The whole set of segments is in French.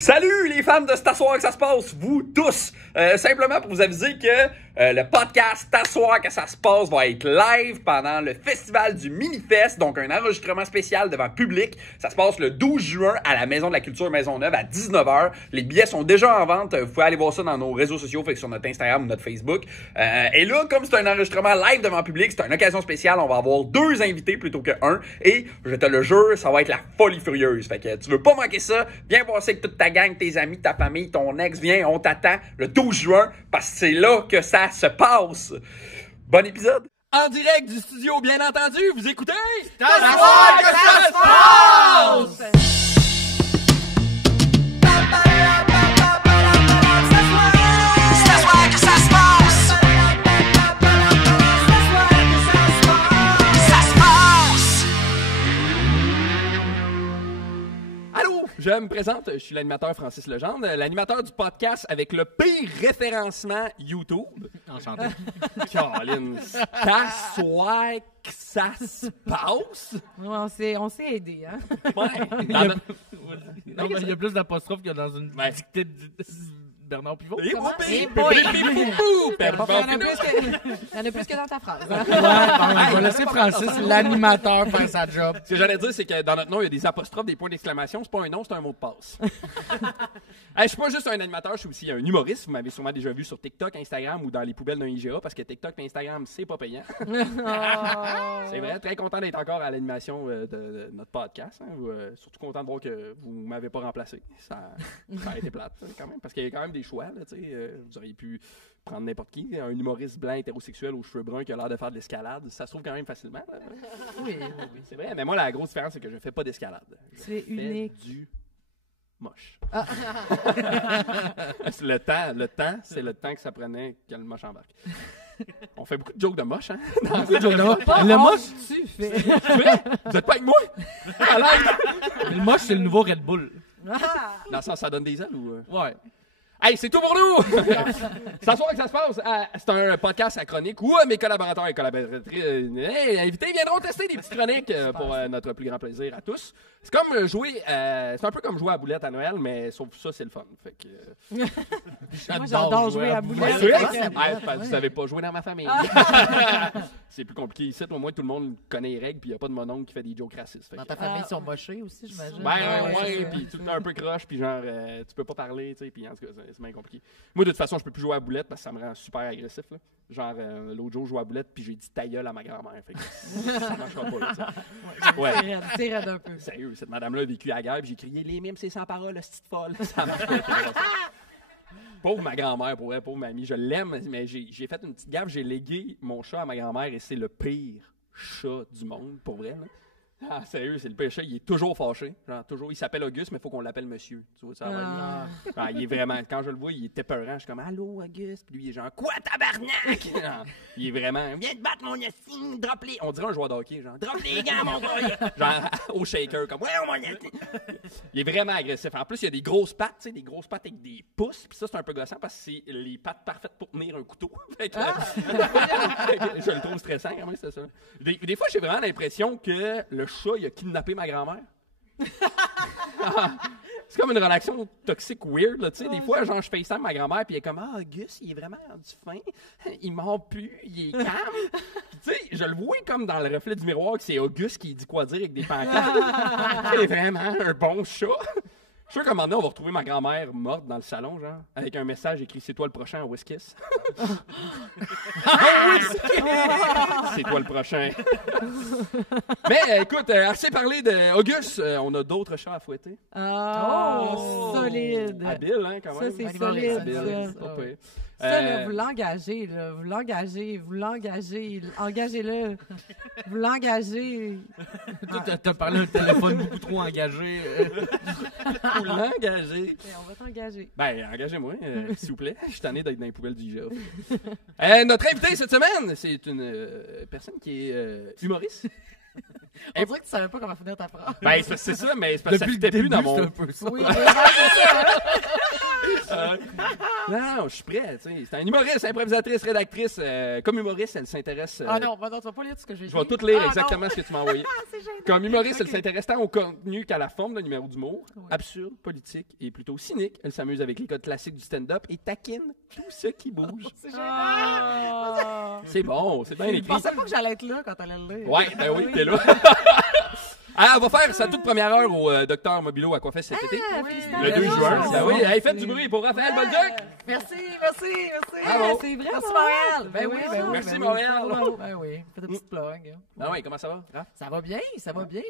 Salut les fans de C'est à soir que ça se passe, vous tous! Simplement pour vous aviser que le podcast C'est à soir que ça se passe va être live pendant le festival du Minifest, donc un enregistrement spécial devant public. Ça se passe le 12 juin à la Maison de la Culture Maisonneuve à 19h. Les billets sont déjà en vente, vous pouvez aller voir ça dans nos réseaux sociaux, fait que sur notre Instagram ou notre Facebook. Et là, comme c'est un enregistrement live devant public, c'est une occasion spéciale, on va avoir 2 invités plutôt que 1. Et je te le jure, ça va être la folie furieuse. Fait que tu veux pas manquer ça, viens voir ça avec toute ta gang, tes amis, ta famille, ton ex, viens, on t'attend le 12 juin parce que c'est là que ça se passe. Bon épisode! En direct du studio, bien entendu, vous écoutez? C'est à soir que ça se passe! Je me présente, je suis l'animateur Francis Legendre, l'animateur du podcast avec le pire référencement YouTube. Enchanté. Caroline, t'as soir que ça se passe? Ouais, on s'est aidé, hein? Ouais. Non, mais il y a plus d'apostrophes que dans une dictée de Bernard Pivot. Il y en a plus que dans ta phrase. Hein? Ouais, je vais laisser Francis, l'animateur, faire sa job. Ce que j'allais dire, c'est que dans notre nom, il y a des apostrophes, des points d'exclamation. C'est pas un nom, c'est un mot de passe. Je suis pas juste un animateur, je suis aussi un humoriste. Vous m'avez sûrement déjà vu sur TikTok, Instagram ou dans les poubelles d'un IGA parce que TikTok et Instagram, c'est pas payant. C'est vrai, très content d'être encore à l'animation de notre podcast. Hein. Surtout content de voir que vous m'avez pas remplacé. Ça a été plate quand même parce qu'il y a quand même des choix. Là, vous auriez pu prendre n'importe qui. Un humoriste blanc hétérosexuel aux cheveux bruns qui a l'air de faire de l'escalade. Ça se trouve quand même facilement. Là. Oui. C'est vrai, mais moi, la grosse différence, c'est que je fais pas d'escalade. C'est unique. Du moche. Ah. le temps, c'est le temps que ça prenait que le moche embarque. On fait beaucoup de jokes de moche, hein? Le moche, Tu fais. Vous êtes pas avec moi? le moche, c'est le nouveau Red Bull. Dans le sens, ça donne des ailes ou... Ouais. Hey, c'est tout pour nous! C'est à soir que ça se passe. C'est un podcast à chronique où mes collaborateurs et collaboratrices invités viendront tester des petites chroniques pour notre plus grand plaisir à tous. C'est comme jouer, c'est un peu comme jouer à boulette à Noël, mais sauf ça, c'est le fun. Fait que, Moi, j'adore jouer à boulette. vous savez pas jouer dans ma famille. C'est plus compliqué ici. Au moins, tout le monde connaît les règles, puis il n'y a pas de mononcle qui fait des jokes racistes. Dans ta famille, ils sont mochés aussi, j'imagine. Ouais, puis tout le temps un peu croche, puis genre, tu peux pas parler, tu sais, puis en tout cas, c'est bien compliqué. Moi, de toute façon, je peux plus jouer à boulette parce que ça me rend super agressif, là. Genre, l'autre jour, je jouais à boulette, puis j'ai dit ta gueule à ma grand-mère. Fait que ça marchera pas, là, Ouais. C'est raide un peu. Sérieux, cette madame-là a vécu à la guerre, puis j'ai crié les mimes, c'est sans parole, le style folle. Ça marche pas. Pauvre ma grand-mère, pauvre mamie, je l'aime, mais j'ai fait une petite gaffe, j'ai légué mon chat à ma grand-mère et c'est le pire chat du monde, pour vrai, là. Ah, sérieux, c'est le pire chat, il est toujours fâché. Genre, toujours, il s'appelle Auguste, mais il faut qu'on l'appelle monsieur. Tu vois, ça va il est vraiment, quand je le vois, il est épeurant. Je suis comme, allô, Auguste? Puis lui, il est genre, quoi, tabarnak? Genre, il est vraiment, viens te battre, mon Yacine, drop les. On dirait un joueur de hockey, genre, drop les gars, mon gars. Genre, au shaker, comme, ouais, mon Yacine. Il est vraiment agressif. En plus, il y a des grosses pattes, tu sais, des grosses pattes avec des pouces. Puis ça, c'est un peu gossant parce que c'est les pattes parfaites pour tenir un couteau. Fait que, je le trouve stressant, quand même, c'est ça. Des fois, j'ai vraiment l'impression que le chat, il a kidnappé ma grand-mère. C'est comme une relation toxique weird, là, tu sais. Des fois, genre, je FaceTime ma grand-mère, puis elle est comme, ah, Gus, il est vraiment rendu fin. Il mord plus, il est calme. Puis, tu sais, je le vois comme dans le reflet du miroir que c'est Auguste qui dit quoi dire avec des pancartes. C'est vraiment un bon chat. Je suis sûr qu'à un moment donné, on va retrouver ma grand-mère morte dans le salon, genre, avec un message écrit « C'est toi le prochain, Whiskas. » C'est toi le prochain. Mais écoute, assez parlé d'Auguste, on a d'autres chats à fouetter. Solide. Habile, hein, quand même. Ça, c'est solide, Habile, ça. pas pire. Ça, là, vous l'engagez, là. Vous l'engagez. Engagez-le. Vous l'engagez. T'as parlé d'un téléphone beaucoup trop engagé. Vous l'engagez. On va t'engager. Ben, engagez-moi, s'il vous plaît. Je suis tanné d'être dans les poubelles du IGA. Notre invité cette semaine, c'est une personne qui est humoriste. On dirait que tu savais pas comment finir ta phrase. Ben, c'est ça, mais c'est parce que ça Depuis le fitait début, plus dans mon... c'est un peu ça. Oui, Non, je suis prêt. Tu sais. C'est un humoriste, improvisatrice, rédactrice. Comme humoriste, elle s'intéresse. Ah non, tu vas pas lire tout ce que j'ai Je vais dit. tout lire Ah, exactement non. ce que tu m'as envoyé. C'est gênant. Comme humoriste, elle Ok. s'intéresse tant au contenu qu'à la forme d'un numéro d'humour. Oui. Absurde, politique et plutôt cynique. Elle s'amuse avec les codes classiques du stand-up et taquine tout ce qui bouge. C'est gênant. Ah. C'est bon, c'est bien Je écrit. pensais pas que j'allais être là quand elle allait le lire. Ouais, ben oui, t'es là. Ah, on va faire sa toute première heure au Docteur Mobilo à Coiffesse cet été. Oui. Le 2 juin. Ben oui, hey, faites du bruit pour Raphaël Bolduc. Merci. Bravo. C'est vrai, Merci ça? Montréal. Ben oui, Ouais, ben oui. merci, ben oui. Montréal. Ben oui, faites une petite plug. Ah oui, comment ça va? Raph? Ça va bien. Je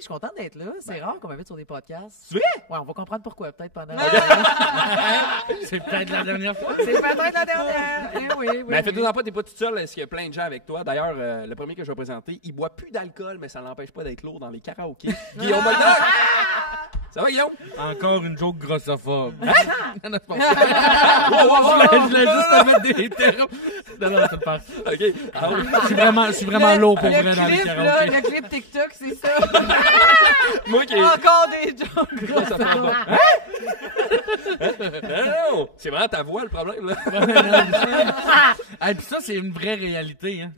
suis contente d'être là. C'est rare qu'on m'invite sur des podcasts. C'est vrai? Ouais, on va comprendre pourquoi, peut-être pendant. C'est peut-être la dernière fois. C'est peut-être la dernière. Eh oui. Mais fais-nous-en pas, t'es pas toute seule, est-ce qu'il y a plein de gens avec toi? D'ailleurs, le premier que je vais présenter, il boit plus d'alcool, mais ça l'empêche pas d'être lourd dans les karaokés. Guillaume Bolduc! Ça va, Guillaume? Encore une joke grossophobe. Hein? Non, c'est pas vrai. Je voulais juste te mettre des termes. Non, c'est pas. OK. Ah oui. Je suis vraiment lourd pour vrai Le dans les clip, là, karaokés. le clip TikTok, c'est ça. Moi qui... Encore des jokes. Ça prend pas. Hein? Non! C'est vraiment ta voix, le problème, là. Ah, puis ça, c'est une vraie réalité. Hein.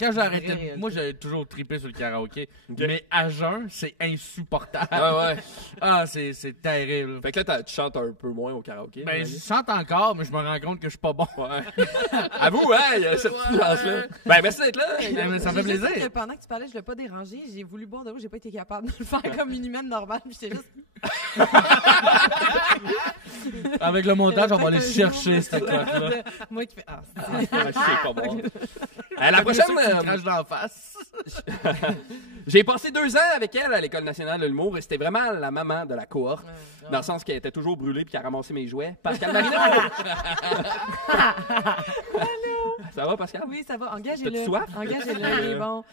Quand j'ai arrêté, réalité. moi, j'ai toujours trippé sur le karaoké. Mais à jeun, c'est insupportable. Ouais. Ah, c'est terrible. Fait que là, tu chantes un peu moins au karaoké. Ben, j'imagine. je chante encore, mais je me rends compte que je suis pas bon. Ouais. Avoue, hein, il y a cette petite chance-là. Ben, merci d'être là. Mais ça me fait J'ai juste dit plaisir. que pendant que tu parlais, je l'ai pas dérangé. J'ai voulu boire de l'eau, j'ai pas été capable de le faire comme une humaine normale. Puis j'étais juste. Avec le montage, on va aller Peut-être un chercher jour, cette cote-là. Moi qui fais. Ah, Je sais pas bon. La prochaine, Crache dans la face. j'ai passé 2 ans avec elle à l'École nationale de l'humour et c'était vraiment la maman de la cohorte. Dans le sens qu'elle était toujours brûlée puis qu'elle ramassait mes jouets. Pascal Marino! Ça va, Pascal? oui, ça va. Engagez-le. T'as-tu soif? Engagez-le, il est bon.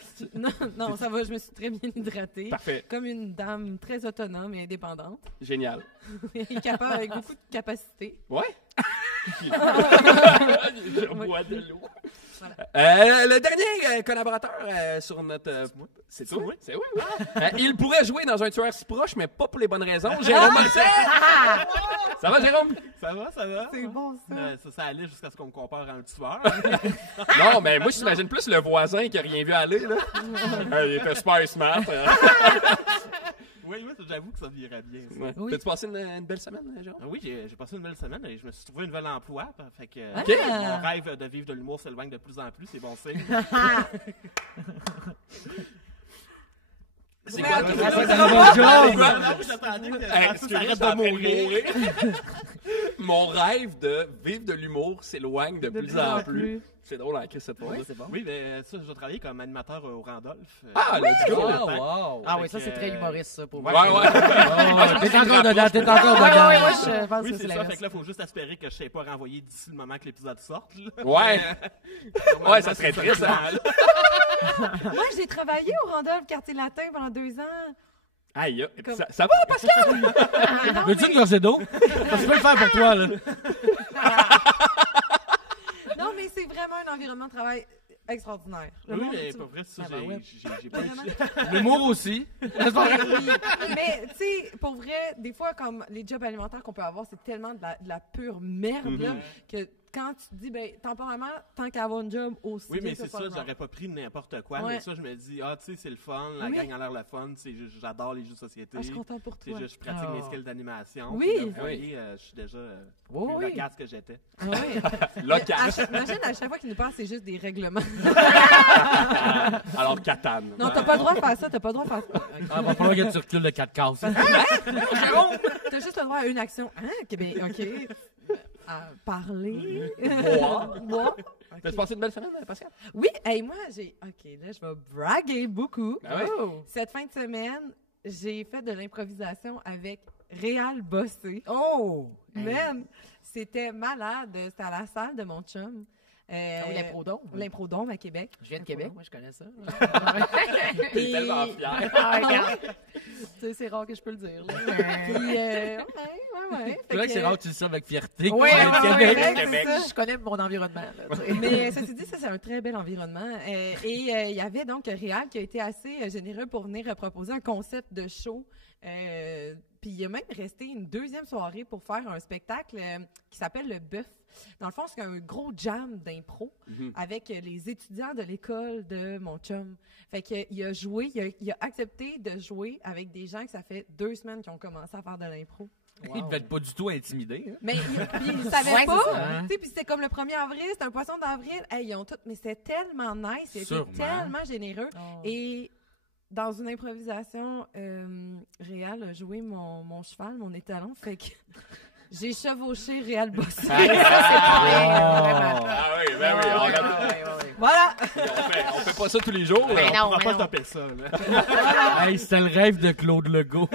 Non, ça va. Je me suis très bien hydratée. Parfait. Comme une dame très autonome et indépendante. Génial. Et capable avec beaucoup de capacité. Ouais? Je bois de l'eau. Le dernier collaborateur sur notre... c'est toi? C'est oui. Il pourrait jouer dans un tueur si proche, mais pas pour les bonnes raisons. Jérôme Marcel! Ça va, Jérôme? Ça va? C'est bon, ça. Ça allait jusqu'à ce qu'on me compare à un tueur. Non, mais moi, j'imagine plus le voisin qui a rien vu aller, là. Il était super smart. Oui, j'avoue que ça irait bien. Ça. Ouais. Oui. T'as-tu passé une belle semaine, Jérôme? Oui, j'ai passé une belle semaine et je me suis trouvé un nouvel emploi. Fait que Ok. mon rêve de vivre de l'humour s'éloigne de plus en plus, c'est bon signe. C'est quoi? ok, Ça va bon job. J'attendais que Hey, ça excuse-moi, arrête je suis en de train de mourir. mourir. Mon rêve de vivre de l'humour s'éloigne de plus en plus. C'est drôle, hein, Chris, cette fois. C'est bon. Oui, mais ça, je vais travailler comme animateur au Randolph. Ah, let's go! wow. Ah oui, ça, c'est très humoriste, ça, pour moi. Ouais. T'es encore dedans, t'es encore Ouais, dedans. je pense Oui, que c'est c'est ça. la Fait que là, il faut juste espérer que je ne sais pas renvoyer d'ici le moment que l'épisode sorte. Là. Ouais. Ouais, ça serait triste, hein. Moi, j'ai travaillé au Randolph Quartier Latin pendant 2 ans. Aïe, Comme- ça va, Pascal? Veux-tu une gorgée d'eau? Ça, tu peux le faire pour toi, là. Non, mais c'est vraiment un environnement de travail extraordinaire. Le Oui, monde mais est- pour vrai, ça, Ah, ben ouais. j'ai pas eu... L'humour aussi. Oui. Mais, tu sais, pour vrai, des fois, comme les jobs alimentaires qu'on peut avoir, c'est tellement de la pure merde, là, que quand tu te dis, ben, temporairement, tant qu'à avoir un job aussi. Oui, mais bien, c'est ça, pas grave. j'aurais pas pris n'importe quoi. Ouais. Mais ça, je me dis, tu sais, c'est le fun, la Oui. gang a l'air le fun, j'adore les jeux de société. Ah, je suis contente pour Tu toi. sais, je pratique Ah. mes skills d'animation. Oui. Puis là, vous voyez, je suis déjà Oui, plus oui. loquace que j'étais. Ah ouais. Local. Imagine, à chaque fois qu'il nous parle, c'est juste des règlements. Alors, Catane. Non, t'as pas le droit de faire ça, t'as pas le droit de faire ça. Ah, va falloir que tu recules de 4 cases. T'as juste le droit à une action. Hein? Ok, ben, ok. À parler. Boire. T'as passé une belle semaine, Pascal? Oui, hey, moi, OK, là, je vais braguer beaucoup. Ah ouais? Cette fin de semaine, j'ai fait de l'improvisation avec Réal Bossé. Oh! Man, c'était malade. C'était à la salle de mon chum. Ah oui, l'improdome. L'improdome à Québec. Je viens de Québec, moi, je connais ça. T'es tellement fier. Ah, regarde. Tu sais, c'est rare que je peux le dire. Là. Puis, ouais. C'est vrai que c'est rare que tu dis ça avec fierté. Oui, Québec. Québec, c'est ça. Je connais mon environnement. Là, tu sais. Mais ceci dit, ça, c'est un très bel environnement. Il y avait donc Réal qui a été assez généreux pour venir proposer un concept de show. Puis il a même resté une deuxième soirée pour faire un spectacle qui s'appelle Le Bœuf. Dans le fond, c'est un gros jam d'impro avec les étudiants de l'école de mon chum. Fait qu'il a joué, il a accepté de jouer avec des gens que ça fait 2 semaines qu'ils ont commencé à faire de l'impro. Wow. Ils devaient être pas du tout intimidés. Hein? Mais ils ne savaient pas. Puis c'était comme le 1er avril, c'était un poisson d'avril. Hey, ils ont tout, mais c'était tellement nice, c'était tellement généreux. Oh. Et dans une improvisation, Réal a joué mon cheval, mon étalon. Fait que j'ai chevauché Réal Bossé. Ah oui, ben oui. Voilà. On fait pas ça tous les jours. Mais non, on va pas stopper ça. Hey, c'était le rêve de Claude Legault.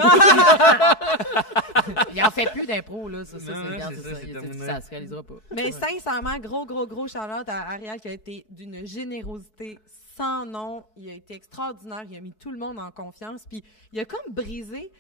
Il en fait plus d'impro, là. Ça se réalisera pas. Mais sincèrement, gros shout-out à Réal qui a été d'une générosité sans nom. Il a été extraordinaire. Il a mis tout le monde en confiance. Puis il a comme brisé...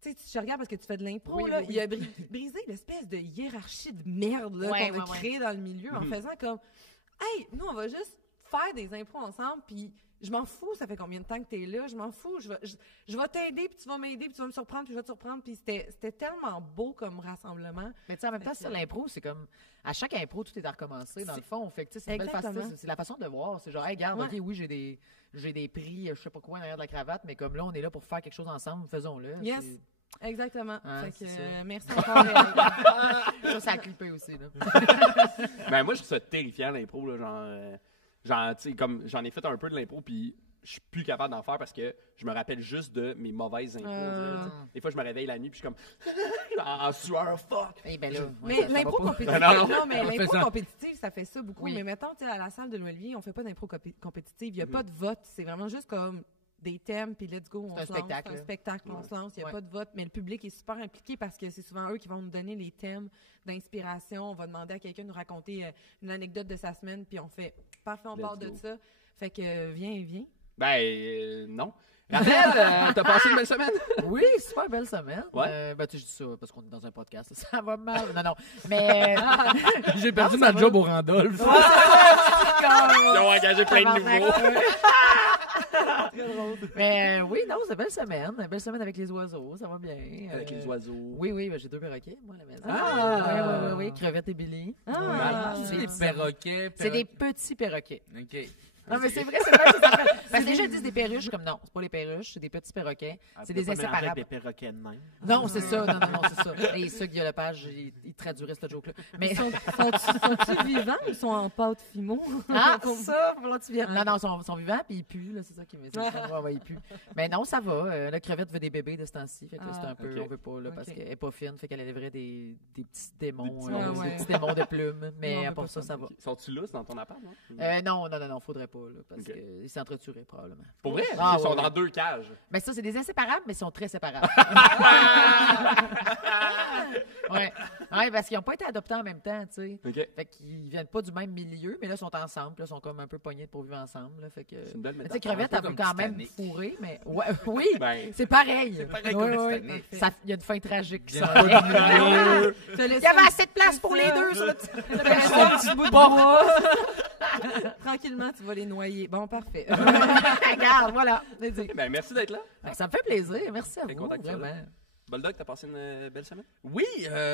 Tu sais, tu regardes parce que tu fais de l'impro, là. Oui. Il a brisé l'espèce de hiérarchie de merde là, qu'on a créée dans le milieu en faisant comme « Hey, nous, on va juste faire des impros ensemble, puis je m'en fous, ça fait combien de temps que t'es là, je m'en fous, je vais t'aider, puis tu vas m'aider, puis tu vas me surprendre, puis je vais te surprendre. » Puis c'était tellement beau comme rassemblement. Mais tu sais, en même temps, sur l'impro, c'est comme... À chaque impro, tout est à recommencer, dans le fond. Fait que, tu sais, c'est une belle façon. C'est la façon de voir. C'est genre, hey, regarde, OK, oui, j'ai des prix, je sais pas quoi, derrière de la cravate, mais comme là, on est là pour faire quelque chose ensemble, faisons-le. Yes. Exactement. Ah, fait que, merci encore. Ça a clippé aussi, là. Ben, moi, je trouve ça terrifiant, l'impro, là, genre, tu sais, comme, j'en ai fait un peu de l'impro, puis je suis plus capable d'en faire parce que je me rappelle juste de mes mauvaises impros. Des fois, je me réveille la nuit, puis je suis comme, en sueur, fuck! Eh ben là, mais l'impro compétitive, l'impro compétitive, ça fait ça beaucoup. Oui. Mais mettons, tu sais, à la salle de l'Olivier, on fait pas d'impro compétitive. Il n'y a pas de vote. C'est vraiment juste comme des thèmes, puis let's go, on se lance. C'est un spectacle, on se lance, il n'y a pas de vote, mais le public est super impliqué parce que c'est souvent eux qui vont nous donner les thèmes d'inspiration. On va demander à quelqu'un de nous raconter une anecdote de sa semaine, puis on fait, parfait, on parle de ça. Fait que, viens. Ben, non. Raphaël, t'as passé une belle semaine? Oui, super belle semaine. Ouais. Ben, tu dis ça parce qu'on est dans un podcast, là. Ça va mal. Non. Mais. J'ai perdu ma job au Randolph. Ils ont engagé plein de nouveaux. Mais oui, non, c'est une belle semaine. Une belle semaine avec les oiseaux, ça va bien. Avec les oiseaux. Oui, ben, j'ai 2 perroquets, moi, à la maison. Oui, Crevette et Billy. C'est des perroquets. C'est des petits perroquets. OK. Non, mais c'est vrai, c'est vrai que ça s'appelle. Parce que déjà, ils disent des perruches, comme non, c'est pas les perruches, c'est des petits perroquets. C'est des inséparables. Des perroquets de même. Non, c'est ça, non, c'est ça. Et ceux qui a le page, ils traduiraient ce joke-là. Mais sont-ils vivants ou sont en pâte fimo? Ah, ça, faut que tu viennes. Non, ils sont vivants, puis ils puent, là, c'est ça qui me dit. Ouais, ils puent. Mais non, ça va. La crevette veut des bébés de ce temps-ci, fait que c'est un peu, on veut pas, là, parce qu'elle est pas fine, fait qu'elle élèverait des petits démons, des petits démons de plumes. Mais pour ça va. Sont-tu lousses dans ton appart, non? Non, faudrait pas, là, parce qu'ils s'entretueraient probablement. Pour vrai? Ils sont dans 2 cages. Mais ça, c'est des inséparables, mais ils sont très séparables. Ouais, parce qu'ils n'ont pas été adoptés en même temps, tu sais. Okay. Fait qu'ils viennent pas du même milieu, mais là, ils sont ensemble. Là, ils sont comme un peu pognés pour vivre ensemble. Là, fait que... C'est une belle méthode. Tu sais, Crevette, elle veut quand même fourrer, mais... Ouais, oui, c'est pareil. C'est pareil comme Titanic. Il y a une fin tragique. Il y avait assez de place pour les deux sur le petit bout de bois. Tranquillement, tu vas les noyer. Bon, parfait. Regarde, voilà. Ben, merci d'être là. Ça me fait plaisir. Merci à vous. Vraiment. Bulldog, t'as passé une belle semaine? Oui,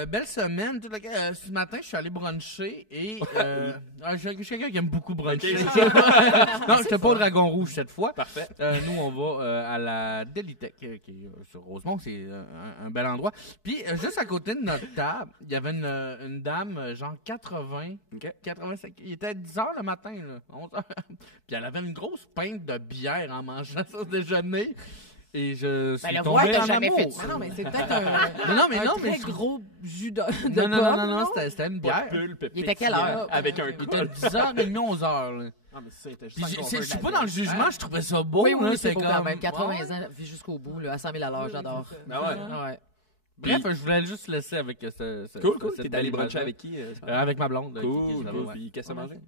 belle semaine. Ce matin, je suis allé bruncher et je suis quelqu'un qui aime beaucoup bruncher. Okay, non, c'était pas au Dragon Rouge cette fois. Parfait. Nous, on va à la Delitech, qui est sur Rosemont. C'est un bel endroit. Puis, juste à côté de notre table, il y avait une dame, genre 80, 85. Il était 10 h le matin, là, 11 h. Puis, elle avait une grosse pinte de bière en mangeant son déjeuner. Et je suis tombé en amour. Non, mais c'est peut-être un très gros jus de Non, c'était une bière. Il était quelle heure? Avec un Il était 10h30, 11h. Ah, mais ça, je suis pas dans le jugement, je trouvais ça beau. Oui, c'est beau quand même. 80 ans, vit jusqu'au bout, là, à 100 000 à l'heure, j'adore. Ouais. Bref, je voulais juste laisser avec ce cool. T'es allé bruncher avec qui? Avec ma blonde. Cool. Puis qu'est-ce que t'as mangé?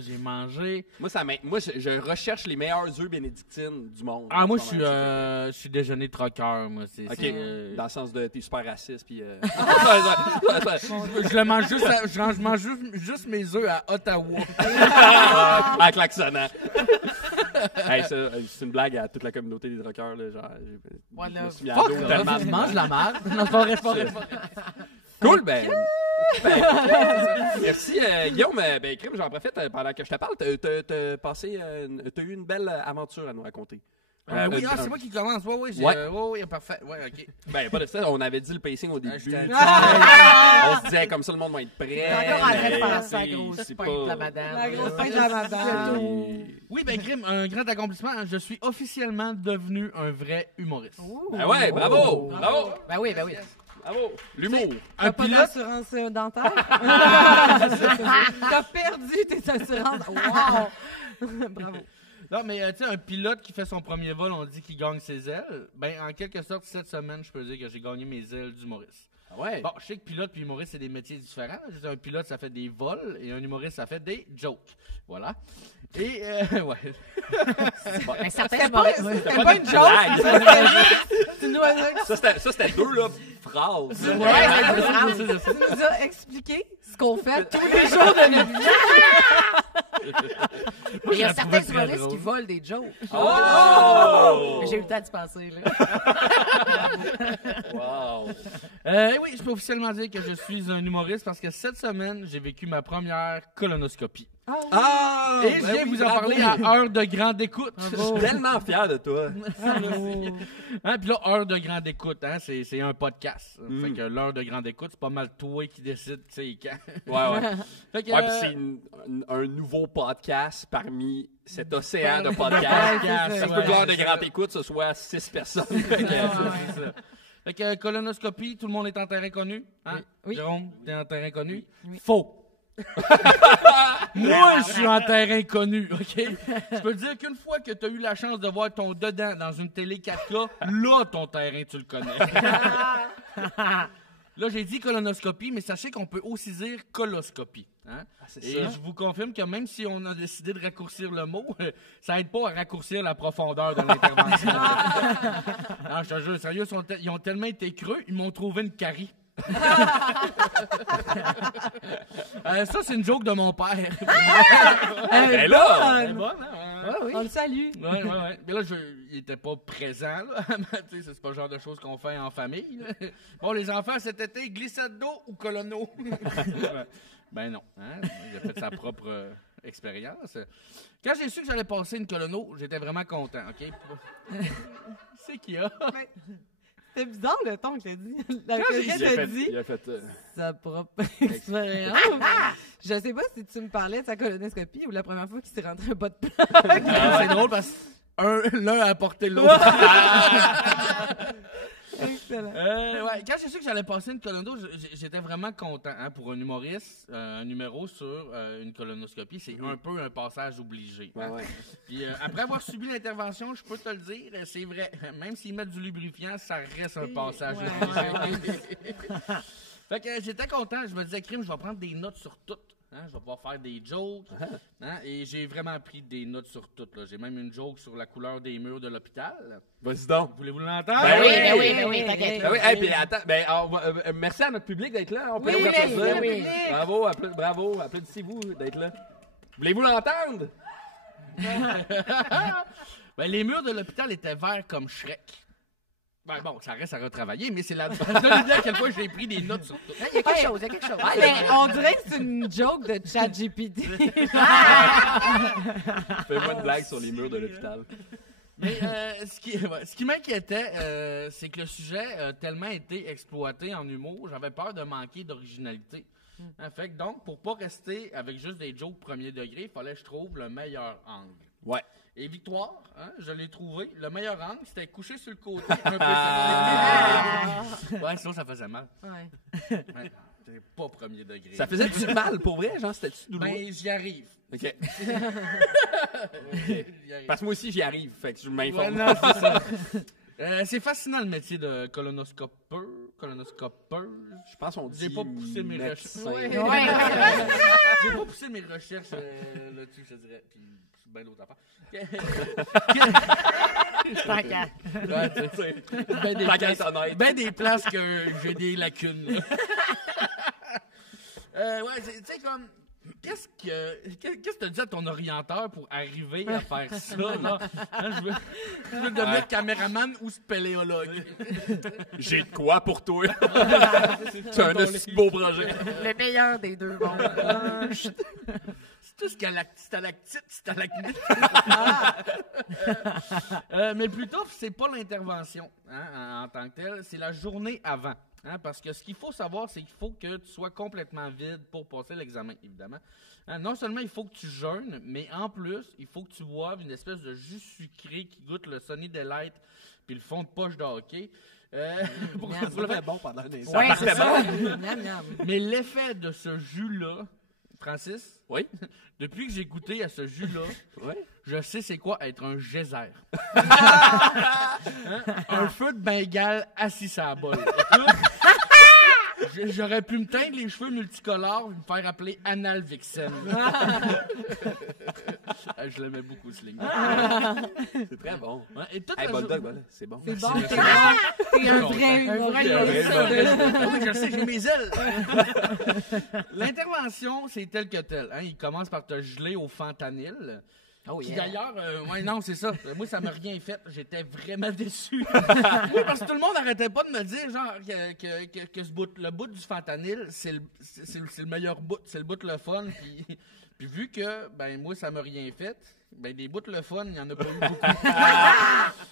J'ai mangé... Moi, je recherche les meilleurs œufs bénédictines du monde. Ah, moi, je suis déjeuner troqueur, moi. OK. Dans le sens de t'es super raciste, puis... je mange juste mes œufs à Ottawa. Avec l'accent. Hey, ça, c'est une blague à toute la communauté des rockers. Là, genre, Voilà. je me suis mis à Fuck, dos tellement- tu manges la merde. Non, c'est pas vrai, c'est pas vrai. Cool, ben, merci Guillaume. Ben, Crime, j'en profite pendant que je te parle. T'as eu une belle aventure à nous raconter. Oui, c'est moi qui commence. Oui, parfait. Ouais, ok. Ben, pas de ça. On avait dit le pacing au début. j'étais- On se disait comme ça, le monde va être prêt. T'es encore en train de mais penser à la c'est- grosse c'est pointe pas- de la madame. La grosse pointe de la madame. Oui, ben Grim, un grand accomplissement. Je suis officiellement devenu un vrai humoriste. Ben ouais, bravo! Bravo! Ben oui, ben oui. Bravo! L'humour! Un T'as pas pilote, d'assurance dentaire? T'as perdu tes assurances. Wow! Bravo. non, mais tu sais, un pilote qui fait son premier vol, on dit qu'il gagne ses ailes. Ben, en quelque sorte, cette semaine, je peux dire que j'ai gagné mes ailes d'humoriste. Ah ouais? Bon, je sais que pilote et humoriste, c'est des métiers différents. Je dis, un pilote, ça fait des vols, et un humoriste, ça fait des jokes. Voilà. Et, ouais. Ben, certains humoristes. C'était pas une joke. Tu nous as Ça, c'était deux là, phrases. Ouais, c'est ça. tu nous as expliqué ce qu'on fait tous les jours de notre vie. Mais il y a je la certains trouvais très humoristes drôle. qui volent des jokes. Oh! Mais j'ai eu le temps d'y penser, là. Wow! Oui, je peux officiellement dire que je suis un humoriste parce que cette semaine, j'ai vécu ma première colonoscopie. Ah! Et je viens vous en parler à heure de grande écoute. Je suis tellement fier de toi. Hein, puis là, heure de grande écoute, hein, c'est un podcast. Fait que l'heure de grande écoute, c'est pas mal toi qui décide, tu sais, quand. Ouais. Fait que, Ouais, puis c'est un nouveau podcast parmi cet océan de Ouais, podcasts. c'est Ça ça, se ouais, peut que l'heure de c'est grande ça. écoute, ce soit 6 personnes. c'est ça. Fait que colonoscopie, tout le monde est en terrain connu. Hein? Oui. Jérôme, t'es en terrain connu? Oui. Faux. Moi, je suis en terrain connu, OK? Je peux te dire qu'une fois que tu as eu la chance de voir ton dedans dans une télé 4K, là, ton terrain, tu le connais. Là, j'ai dit colonoscopie, mais sachez qu'on peut aussi dire coloscopie. Hein? Et ça. je vous confirme que même si on a décidé de raccourcir le mot, ça aide pas à raccourcir la profondeur de l'intervention. Non, je te jure, sérieux, ils ont tellement été creux, ils m'ont trouvé une carie. Ça, c'est une joke de mon père. Ben là! Elle est bonne, hein? On le salue. Ouais. Mais là, il était pas présent, là. Tu sais, c'est pas le genre de choses qu'on fait en famille, là. Bon, les enfants, cet été, glissade d'eau ou colono? Ben non, hein? Il a fait sa propre expérience. Quand j'ai su que j'allais passer une colono, j'étais vraiment content, OK? C'est qu'il y a. C'était bizarre le ton que t'as dit. La Quand quelqu'un t'a dit Il a fait sa propre expérience. Je sais pas si tu me parlais de sa colonoscopie ou la première fois qu'il s'est rentré un bas de plug. C'est drôle parce que l'un a apporté l'autre. Excellent. Ouais, quand j'ai su que j'allais passer une colono, j'étais vraiment content. Hein, pour un humoriste, un numéro sur une colonoscopie, c'est un peu un passage obligé. Hein. Ouais. Puis après avoir subi l'intervention, je peux te le dire, c'est vrai. Même s'ils mettent du lubrifiant, ça reste un passage obligé. Fait que j'étais content. Je me disais, crime, je vais prendre des notes sur tout. Hein, je vais pouvoir faire des jokes. Hein, et j'ai vraiment pris des notes sur tout. Là. J'ai même une joke sur la couleur des murs de l'hôpital. Vas-y donc. Voulez-vous l'entendre? Ben Oui, t'inquiète. Ben oui, hey, puis attends, merci à notre public d'être là. On peut Oui, vous applaudir. oui. Bravo, applaudissez-vous d'être là. Voulez-vous l'entendre? Ben, les murs de l'hôpital étaient verts comme Shrek. Ben bon, ça reste à retravailler, mais c'est la idée à quel point j'ai pris des notes sur tout. Il y a quelque chose, Mais on dirait que c'est une joke de ChatGPT. Fais-moi une blague sur les murs de l'hôpital. Mais ce qui m'inquiétait, c'est que le sujet a tellement été exploité en humour, j'avais peur de manquer d'originalité. Hein, fait que donc, pour pas rester avec juste des jokes premier degré, il fallait que je trouve le meilleur angle. Ouais. Et Victoire, hein, je l'ai trouvé. Le meilleur angle, c'était couché sur le côté un peu. Ouais, sinon ça faisait mal. Ouais. Ouais, c'était pas premier degré. Ça faisait du mal pour vrai, genre, c'était-tu douloureux? Ben, j'y arrive. OK. J'y arrive. Parce que moi aussi, j'y arrive, fait que je Ouais, m'informe. non, c'est ça. C'est fascinant le métier de colonoscopeur. Je pense qu'on dit J'ai pas poussé mes médecin. recherches. J'ai pas poussé mes recherches là-dessus, je te dirais. Puis c'est bien d'autres affaires. Tant qu'à. Ouais, tu sais, ben des Tant qu'à places- être honnête. ben des places que j'ai des lacunes. là. Ouais, tu sais, comme. Qu'est-ce que tu as dit à ton orienteur pour arriver à faire ça, là? Hein, je veux devenir caméraman ou spéléologue. J'ai de quoi pour toi? C'est un si beau projet. Le meilleur des deux mondes. C'est tout stalactite, stalagmite. Mais plutôt, c'est pas l'intervention en tant que telle, c'est la journée avant. Hein, parce que ce qu'il faut savoir, c'est qu'il faut que tu sois complètement vide pour passer l'examen, évidemment. Hein, non seulement il faut que tu jeûnes, mais en plus, il faut que tu boives une espèce de jus sucré qui goûte le Sunny Delight puis le fond de poche de hockey. Pour le faire bon pendant des Oui, c'est ça. Mais l'effet de ce jus-là, Francis, oui? Depuis que j'ai goûté à ce jus-là, oui? Je sais c'est quoi être un geyser. Hein? Un feu de Bengale assis sur la bolle. J'aurais pu me teindre les cheveux multicolores et me faire appeler Anal Vixen. Je l'aimais beaucoup, ce ligne. C'est très bon. Ouais, et toute Hey, la bon jour- dog, voilà, c'est bon. C'est bon, t'es un vrai humoriste. Ah oui, je sais, j'ai mes ailes. L'intervention, c'est tel que tel. Hein? Il commence par te geler au fentanyl. Oh, Qui yeah. d'ailleurs, ouais, non, c'est ça. Moi, ça m'a rien fait. J'étais vraiment déçu. Oui, parce que tout le monde n'arrêtait pas de me dire, genre, que le bout du fentanyl, c'est le meilleur bout. C'est le bout le fun. Puis vu que, ben, moi, ça m'a rien fait, ben, des bouts le fun, il n'y en a pas eu beaucoup.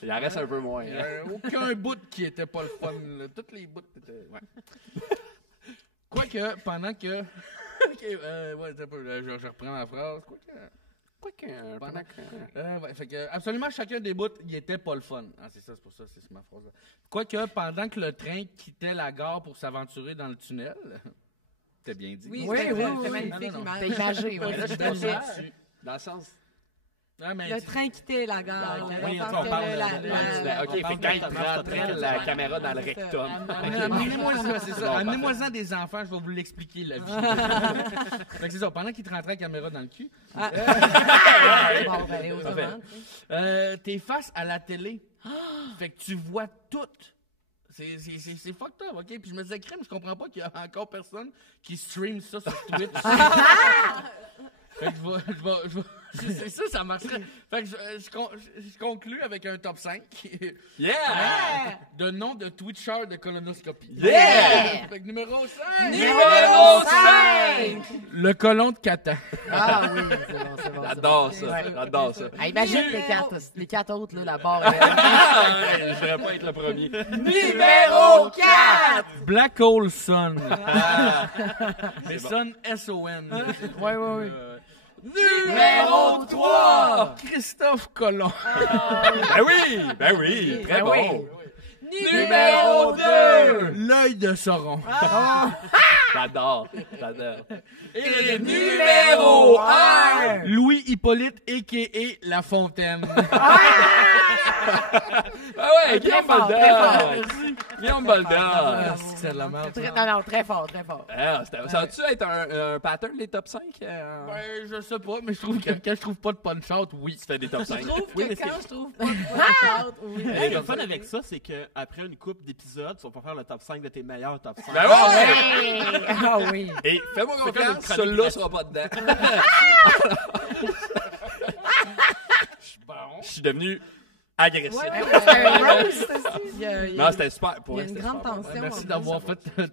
Il en reste un peu moins. Il n'y a aucun bout qui était pas le fun. Là. Toutes les bouts étaient. Ouais. Quoique, pendant que. Ouais, c'est un peu, je reprends la phrase. Ouais, fait que, absolument chacun des bouts, il était pas le fun. Ah, c'est ça, c'est pour ça, c'est ma phrase. Quoique, pendant que le train quittait la gare pour s'aventurer dans le tunnel. T'as bien dit. Oui, Oui, c'est oui, c'est oui. magnifique T'es image. imagé, oui. Là, je suis dessus. Dans le sens... Ah, mais Le train quittait la gare. Oui, Je pense on que parle OK, fait que quand il rentrait la caméra dans le C'est ça. rectum. Amenez-moi ça, c'est ça. Bon, Amenez-moi-en des enfants, je vais vous l'expliquer, la vie. Fait que c'est ça, pendant qu'il te rentrait la caméra dans le cul, Ah. Bon, ben, allez, autrement. t'es face à la télé. Fait que tu vois tout. C'est fucked up, OK? Puis je me disais, crème, je comprends pas qu'il y a encore personne qui stream ça sur Twitch. Fait que je vais c'est ça, ça marcherait. Fait que je conclue avec un top 5. Yeah! De nom de Twitcher de colonoscopie. Yeah! Fait que numéro 5! Numéro 5! Le colon de Catan. Ah oui, c'est bon. J'adore ça, j'adore ça. Ah, imagine les quatre autres, là, la barre. Je voudrais pas être le premier. Numéro 4! Black Hole Sun. C'est C'est bon. Sun S-O-N. Oui. Numéro 3! Christophe Colomb. Ben oui, très Ben bon. oui. Numéro 2! L'œil de Sauron. J'adore. Et numéro 1! Louis Hippolyte, a.k.a. La Fontaine. Ah ouais, Guillaume fort, Boldoc! Guillaume Boldoc! C'est de la merde. Non, très fort. Ah, ça va-tu être un pattern des top 5? Ben, je sais pas, mais je trouve que quand je trouve pas de punch-out, oui. Tu fais des top 5. Je trouve Oui, que mais c'est- quand je trouve pas de punch-out, oui. Hey, le fun avec ça, c'est qu'après une couple d'épisodes, tu vas pas faire le top 5 de tes meilleurs top 5. Ben ouais! Ah oui. Et fais-moi comme une confiance, chronique celui-là sera pas dedans. Je suis devenu agressif. Ouais, c'est un roast aussi. Il y a- il y a- Non, c'était super. Pour il y a vrai, une c'était grande super bon. tension. Merci en d'avoir plus. fait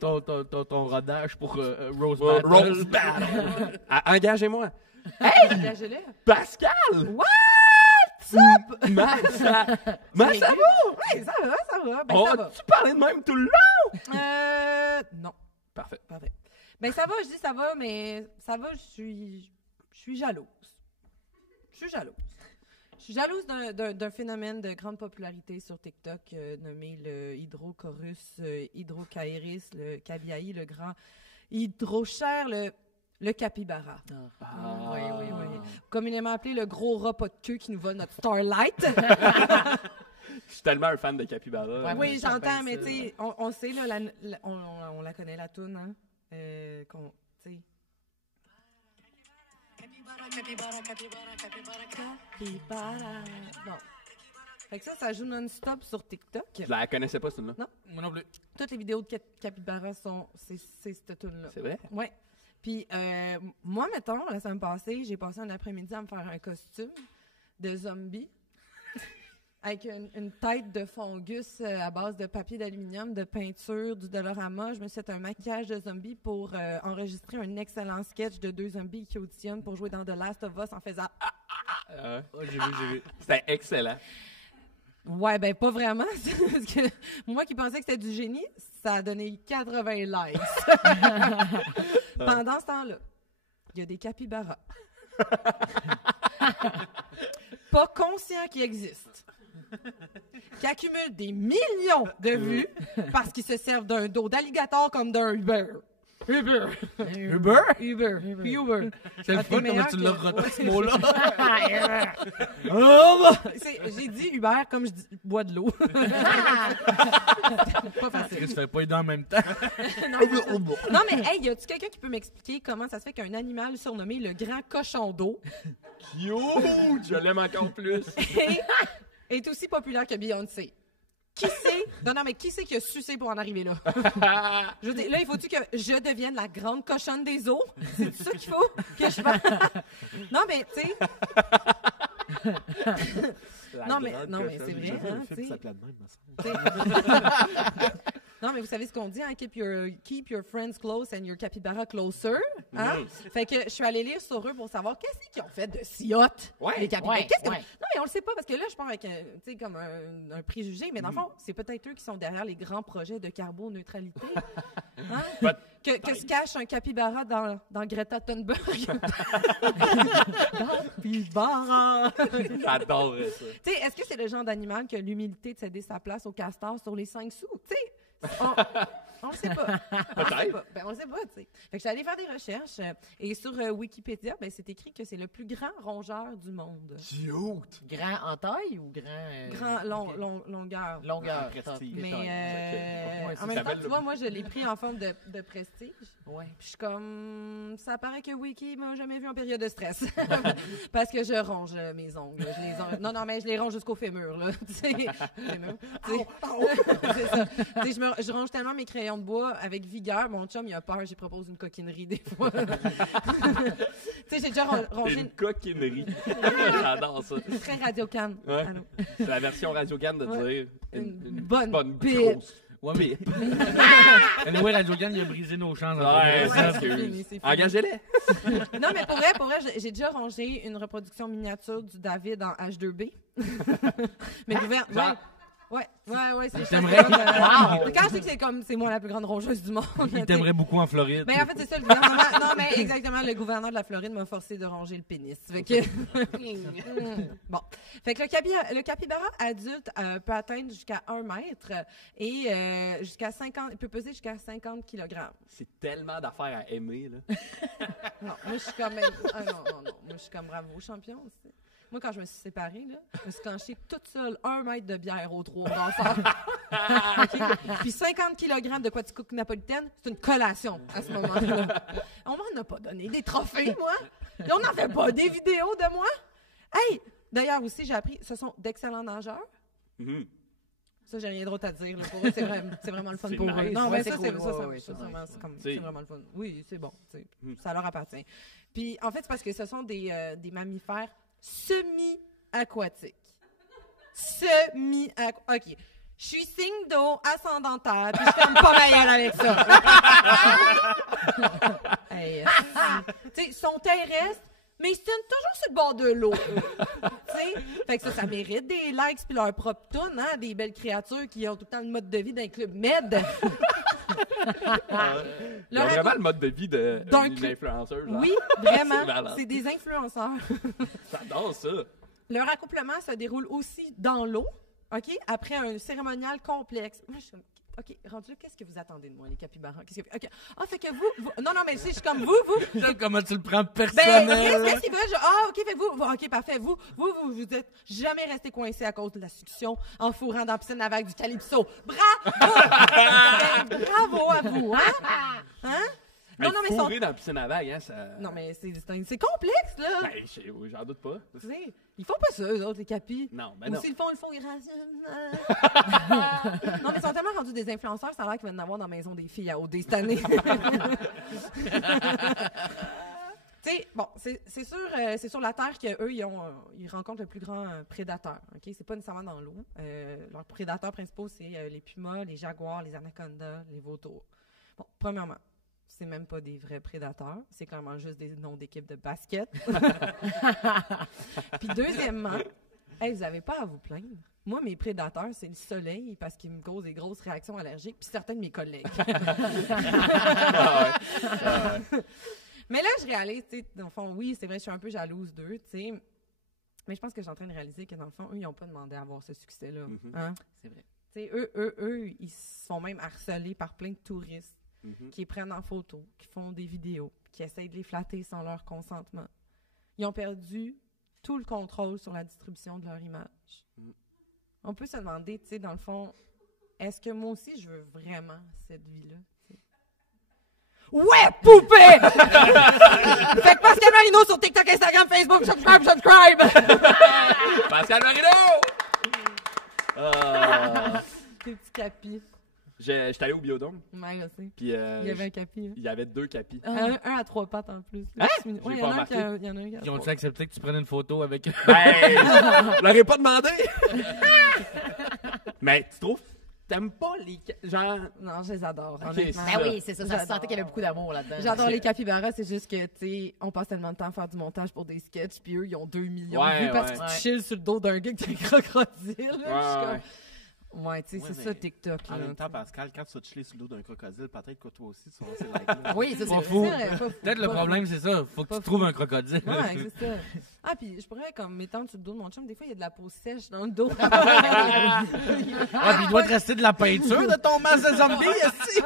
ton rodage pour Rose Rose Battle. Battle. Engagez-moi. Engagez-le. Pascal! Sup? Ma ça va? Oui, ça va. Ben, On ça va. va-tu parler de même tout le long? Non. Parfait. Parfait. Ben, ça va, je dis ça va, mais ça va, je suis jalouse. Je suis jalouse d'un phénomène de grande popularité sur TikTok nommé le Hydrochorus, Hydrocaeris, le Cabiai, le grand Hydrocher, le capybara. Oui. Communément appelé le gros rat pas de queue qui nous vole notre Starlight. Je suis tellement un fan de Capybara. Ouais, Oui, ça j'entends, fait mais ça. tu sais, on sait, là, on la connaît, la toune, hein? Tu sais. Capybara. Bon. Fait que ça joue non-stop sur TikTok. Je la connaissais pas, celle-là. Moi non plus. Toutes les vidéos de capybara c'est cette tune là. C'est vrai? Ouais. Puis moi, mettons, la semaine passée, j'ai passé un après-midi à me faire un costume de zombie avec une tête de fungus à base de papier d'aluminium, de peinture, du Dolorama. Je me suis fait un maquillage de zombie pour enregistrer un excellent sketch de 2 zombies qui auditionnent pour jouer dans The Last of Us en faisant J'ai vu. C'était excellent. Ouais, ben pas vraiment. Parce que moi qui pensais que c'était du génie, ça a donné 80 likes. Pendant ce temps-là, il y a des capybaras. Pas conscients qu'ils existent. Qui accumulent des millions de vues parce qu'ils se servent d'un dos d'alligator comme d'un Uber. Uber? C'est le fun comment tu l'as roté, ce mot-là. J'ai dit Uber comme je dis bois de l'eau. Pas facile. Ça se fait pas aider en même temps. Non, mais hey, y a-tu quelqu'un qui peut m'expliquer comment ça se fait qu'un animal surnommé le grand cochon d'eau Cute! Je l'aime encore plus. est aussi populaire que Beyoncé? Qui c'est? Non, mais qui c'est qui a sucé pour en arriver là? Je veux dire, là, il faut-tu que je devienne la grande cochonne des eaux? C'est ça qu'il faut que je fasse? Non, mais, tu sais... Non, mais c'est vrai, hein, tu sais. Non, mais vous savez ce qu'on dit, hein? Keep your friends close and your capybara closer. Hein? Fait que je suis allée lire sur eux pour savoir qu'est-ce qu'ils ont fait de si hot, les capybaras. Non, mais on le sait pas, parce que là, je pars avec comme un préjugé, mais dans le fond, c'est peut-être eux qui sont derrière les grands projets de carboneutralité. Hein? Que se cache un capybara dans Greta Thunberg. Capybara! J'adore ça. Tu sais, est-ce que c'est le genre d'animal qui a l'humilité de céder sa place au castor sur les 5 sous? Tu sais, on le sait pas. Peut-être. On le sait pas, tu sais. Fait que je suis allée faire des recherches et sur Wikipédia, c'est écrit que c'est le plus grand rongeur du monde. Cute! Grand en taille ou grand... Longueur. Longueur. Mais en même temps, tu vois, moi, je l'ai pris en forme de prestige. Ouais. Puis je suis comme... Ça paraît que Wiki m'a jamais vu en période de stress. Parce que je ronge mes ongles. Non, mais je les ronge jusqu'au fémur, là. Tu sais, fémur. C'est ça. Tu sais, je ronge tellement mes crayons de bois avec vigueur. Mon chum, il a peur. J'y propose une coquinerie des fois. Tu sais, j'ai déjà rongé... Une coquinerie. J'adore ça. Très Radio-Can. Ouais. C'est la version Radio-Can de dire une bonne grosse. Ouais, mais... Anyway, Radio-Can, il a brisé nos chances. Ouais, c'est fini. Engagez-les. Non, mais pour vrai, j'ai déjà rongé une reproduction miniature du David en H2B. Mais Ouais, c'est ça. T'aimerais? Quand je sais que c'est moi la plus grande rongeuse du monde. Il t'aimerait beaucoup en Floride. Ben, en fait, c'est ça, le gouvernement. Non, mais exactement, le gouverneur de la Floride m'a forcé de ronger le pénis. Fait que... Bon. Fait que le capybara adulte peut atteindre jusqu'à 1 mètre et jusqu'à 50, il peut peser jusqu'à 50 kg. C'est tellement d'affaires à aimer, là. Non, moi, je suis comme... non. Moi, je suis comme bravo, champion aussi. Moi, quand je me suis séparée, là, je me suis canchée toute seule 1 mètre de bière au 3 d'enfant. Okay? Puis 50 kg de quaticook napolitaine, c'est une collation à ce moment-là. On m'en a pas donné des trophées, moi. Et on n'en fait pas des vidéos de moi. Hey! D'ailleurs aussi, j'ai appris, ce sont d'excellents nageurs. Mm-hmm. Ça, j'ai rien d'autre à dire. Là. Pour eux, c'est vraiment le fun pour eux. Non, mais ça, c'est vraiment le fun. Oui, c'est bon. Ça leur appartient. Puis, en fait, c'est parce que ce sont des mammifères semi-aquatique. OK. Je suis signe d'eau ascendantale, puis je ferme pas ma gueule avec ça. Hey, tu sais, ils sont terrestres, mais ils se tiennent toujours sur le bord de l'eau. Tu sais, fait que ça mérite des likes puis leur propre toune, hein, des belles créatures qui ont tout le temps le mode de vie d'un club med. Ils ont vraiment le mode de vie d'une influenceuse. Oui, vraiment. C'est des influenceurs. J'adore ça. Leur accouplement se déroule aussi dans l'eau, OK, après un cérémonial complexe. Moi, je suis comme, OK, rendu là, qu'est-ce que vous attendez de moi, les capybaras? OK. Ah, fait que vous... Non, mais je suis comme vous. Comment tu le prends personnel? Ben, qu'est-ce qu'ils veulent? OK, fait que vous... OK, parfait. Vous êtes jamais resté coincé à cause de la succion en fourrant dans la piscine avec du calypso. Bravo! Bravo à vous, hein? Non, non, mais fourré dans la piscine à vagues, hein, ça... Non, mais c'est complexe, là. Ben, oui, j'en doute pas. Tu sais, ils font pas ça, eux autres, les capis. Non, ben Ou non. s'ils le font, ils rationnent. Non, mais ils sont tellement rendus des influenceurs, ça a l'air qu'ils vont en avoir dans la maison des filles à OD cette année. Tu sais, bon, c'est sur la Terre qu'eux, ils rencontrent le plus grand prédateur. OK? C'est pas nécessairement dans l'eau. Leurs prédateurs principaux, c'est les pumas, les jaguars, les anacondas, les vautours. Bon, premièrement, c'est même pas des vrais prédateurs. C'est clairement juste des noms d'équipes de basket. Puis deuxièmement, hey, vous n'avez pas à vous plaindre. Moi, mes prédateurs, c'est le soleil parce qu'ils me causent des grosses réactions allergiques, puis certains de mes collègues. Mais là, je réalise, tu sais, dans le fond, oui, c'est vrai, je suis un peu jalouse d'eux, tu sais. Mais je pense que je suis en train de réaliser que, dans le fond, eux, ils n'ont pas demandé à avoir ce succès-là. Hein? C'est vrai. Tu sais, eux, ils se font même harcelés par plein de touristes qui les prennent en photo, qui font des vidéos, qui essayent de les flatter sans leur consentement. Ils ont perdu tout le contrôle sur la distribution de leur image. On peut se demander, tu sais, dans le fond, est-ce que moi aussi, je veux vraiment cette vie-là? Ouais, poupée! Faites Pascal Marino sur TikTok, Instagram, Facebook, subscribe! Pascal Marino! Des petits capis. J'étais allé au Biodôme, Ouais, je sais. puis Il y avait un capi. Hein. il y avait 2 capis. Un à 3 pattes en plus. Hein? Ouais, J'ai il y pas en a un qui remarqué. il y en a un qui a Ils ont-tu 3. accepté que tu prennes une photo avec eux? Ben, je l'aurais pas demandé! Mais tu trouves, t'aimes pas les genre... Non, je les adore, Ok, honnêtement. c'est Ben oui, c'est ça. Ça se J'adore. sentait qu'il y avait beaucoup d'amour là-dedans. J'adore les capybaras, c'est juste que, tu sais, on passe tellement de temps à faire du montage pour des sketchs, puis eux, ils ont 2 millions de Ouais, vues parce ouais. qu'ils chillent sur le dos d'un gars qui est un crocodile. là. Je suis Ouais, comme... Ouais, tu sais, c'est ça, TikTok. En là, même temps, tu sais. Pascal, quand tu vas te chiller sur le dos d'un crocodile, peut-être que toi aussi, tu vas lancer like. Oui, ça, Pas c'est fou. vrai. Peut-être le problème, c'est ça. Faut que tu trouves un crocodile. Ouais, c'est ça. Ah, puis je pourrais, comme, m'étendre sur le dos de mon chum, des fois, il y a de la peau sèche dans le dos. Ah, puis il doit te rester de la peinture de ton masque de zombie, esti.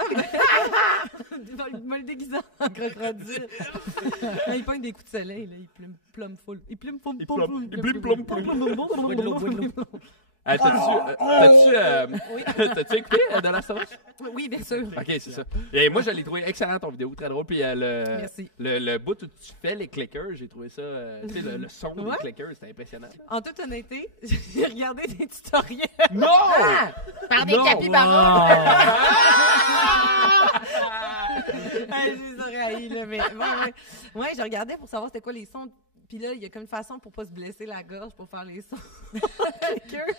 Il m'a le déguisé en crocodile. Il pogne des coups de soleil, là, il plume full. Il plume full. Il plume, plume. T'as-tu écouté de la sauce? Oui, bien sûr. Ok, c'est ça. Et moi, je l'ai trouvé excellent ton vidéo, très drôle. Puis Merci. le bout où tu fais les clickers, j'ai trouvé ça, tu sais, le son Ouais. des clickers, c'était impressionnant. En toute honnêteté, j'ai regardé des tutoriels. Non! Par des Non. capybaras. Je les aurais haïs, là, mais ouais, je regardais pour savoir c'était quoi les sons. Puis là, il y a comme une façon pour pas se blesser la gorge pour faire les sons.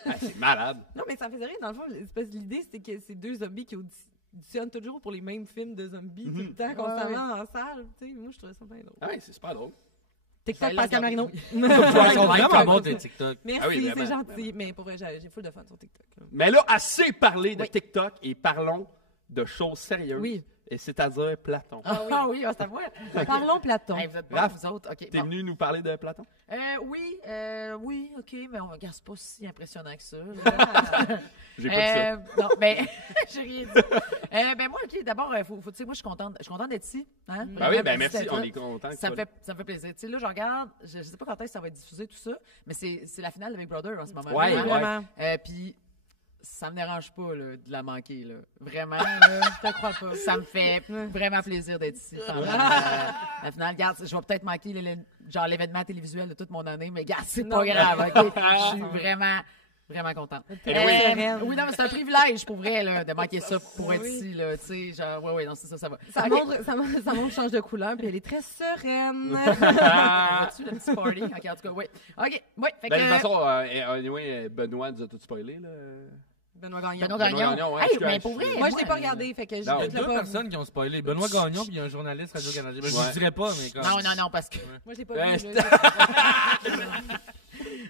Ah, c'est malade. Non, mais ça me faisait rire. Dans le fond, l'idée, c'était que c'est 2 zombies qui auditionnent toujours pour les mêmes films de zombies tout le temps, constamment en salle. Tu sais, moi, je trouvais ça bien drôle. Ah ouais, c'est super drôle. TikTok, Pascal Marino. Ils sont vraiment bons, tes TikTok. Merci, Ah oui, c'est vraiment, gentil. Mais pour vrai, j'ai full de fun sur TikTok. Là. Mais là, assez parlé de Oui. TikTok et parlons de choses sérieuses. Oui. Et c'est-à-dire Platon. Ah oui, c'est à moi. Parlons Platon. Hey, vous êtes bons, Raph, vous autres. OK, T'es bon. venu nous parler de Platon? Oui, OK, mais on regarde pas si impressionnant que ça. là. J'ai pas dit ça. Non, ben, j'ai rien dit. Ben moi, OK, d'abord, tu sais, moi, je suis contente d'être ici. Hein? Ben oui, ben merci, d'être on là. est content que Ça me tu sois fait plaisir. Tu sais, là, je regarde, je sais pas quand est-ce que ça va être diffusé, tout ça, mais c'est la finale de Big Brother en ce moment. Ouais, Oui, ouais. vraiment. Puis, ça me dérange pas là, de la manquer. Là. Vraiment, là, Je te crois pas. ça me fait vraiment plaisir d'être ici pendant la finale. Regarde, je vais peut-être manquer genre l'événement télévisuel de toute mon année, mais regarde, c'est pas grave. OK? Je suis vraiment contente. Oui, non, mais c'est un privilège pour vrai là, de manquer ça pour être ici. Là, tu sais, genre, ouais, non, c'est ça, ça va. Ça OK. montre change de couleur, puis elle est très sereine. As-tu le petit party? OK, en tout cas, oui. OK, oui. Fait Ben, de toute que. façon, anyway, Benoît nous a tout spoilé, là. Benoît Gagnon. Benoît Benoît Gagnon. Gagnon, ouais, Hey, je mais suis- pour vrai. Moi, je l'ai pas regardé, fait que je Non. Il y a l'ai deux pas personnes qui ont spoilé. Benoît Gagnon puis il y a un journaliste Radio-Canada. Ben, je Ouais. ne dirais pas, mais comme... Non, parce que. Moi, je l'ai pas Ben, vu. là.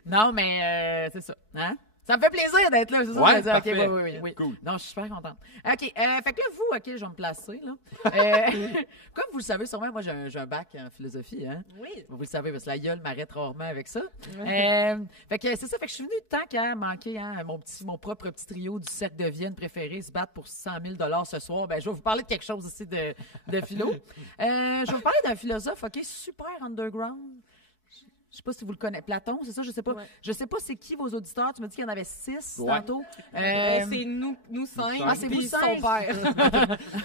Non, mais c'est ça. Hein? Ça me fait plaisir d'être là, c'est ça? Ouais, je veux dire. parfait. OK, oui. Cool. Non, je suis super contente. OK, fait que là, vous, OK, je vais me placer, là. Comme vous le savez sûrement, moi, j'ai un bac en philosophie, hein? Oui. Vous le savez, parce que la gueule m'arrête rarement avec ça. Fait que c'est ça, fait que je suis venue tant qu'à manquer hein, mon propre petit trio du cercle de Vienne préféré se battre pour 100 000 ce soir. Ben, je vais vous parler de quelque chose ici de philo. Je vais vous parler d'un philosophe, OK, super underground. Je sais pas si vous le connaissez. Platon, c'est ça? Je sais pas. Ouais. Je sais pas c'est qui vos auditeurs. Tu m'as dit qu'il y en avait 6 Ouais. tantôt. C'est nous 5. Ah, c'est vous puis son 5? père.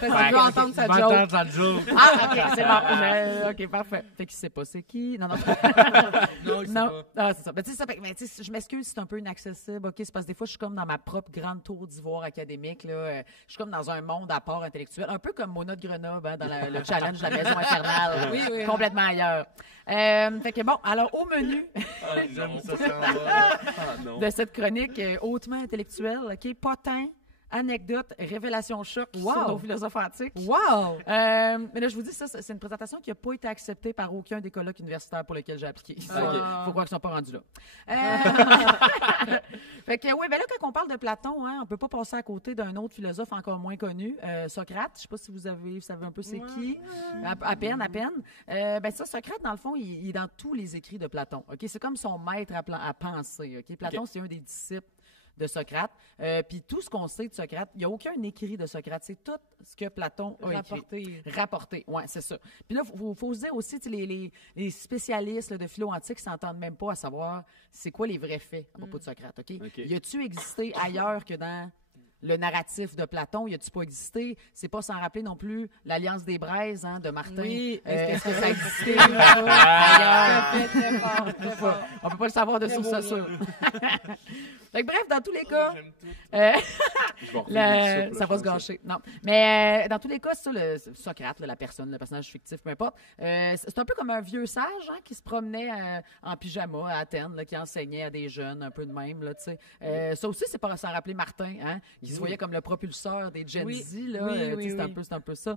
Parce qu'on veut entendre sa joke. M'entendre sa joke. Ah, OK, c'est bon. OK, parfait. Fait qu'il sait pas c'est qui. Non. Non, il sait Non. pas. Ah, c'est ça. Ben, tu sais, je m'excuse si c'est un peu inaccessible. OK, c'est parce que des fois, je suis comme dans ma propre grande tour d'ivoire académique. Là. Je suis comme dans un monde à part intellectuel. Un peu comme Mona de Grenoble, hein, dans le challenge de la maison infernale. Oui. Complètement ailleurs. Fait que bon, alors au menu Ah, j'aime ça, ça va. de cette chronique hautement intellectuelle, OK, potin, anecdote, révélation choc Wow. sur nos philosophes antiques. Wow! Mais là, je vous dis, ça, c'est une présentation qui n'a pas été acceptée par aucun des colloques universitaires pour lesquels j'ai appliqué. Il faut croire qu'ils ne sont pas rendus là. Fait que, oui, ben là, quand on parle de Platon, hein, on ne peut pas passer à côté d'un autre philosophe encore moins connu, Socrate. Je ne sais pas si vous savez un peu c'est qui. À peine. Ben ça, Socrate, dans le fond, il est dans tous les écrits de Platon. OK? C'est comme son maître à penser. OK? Platon, c'est un des disciples de Socrate. Puis tout ce qu'on sait de Socrate, il n'y a aucun écrit de Socrate. C'est tout ce que Platon a écrit. Rapporté. Oui, c'est ça. Puis là, il faut se dire aussi, les spécialistes là, de philo antique s'entendent même pas à savoir c'est quoi les vrais faits à propos de Socrate. OK? Y a-tu existé ailleurs que dans le narratif de Platon? Y a-tu pas existé? C'est pas sans rappeler non plus l'Alliance des Braises hein, de Martin. Oui. Est-ce que ça a existé ailleurs? Très fort. On peut pas le savoir de source sûre. Fait que bref, dans tous les cas, J'aime tout. Je vais revenir ça va se gâcher. Non. Mais dans tous les cas, c'est ça, Socrate, la personne, le personnage fictif, peu importe. C'est un peu comme un vieux sage hein, qui se promenait en pyjama à Athènes, là, qui enseignait à des jeunes, un peu de même. Là, ça aussi, c'est pas sans rappeler Martin, hein, qui se voyait comme le propulseur des Gen Z. Là, c'est un peu ça.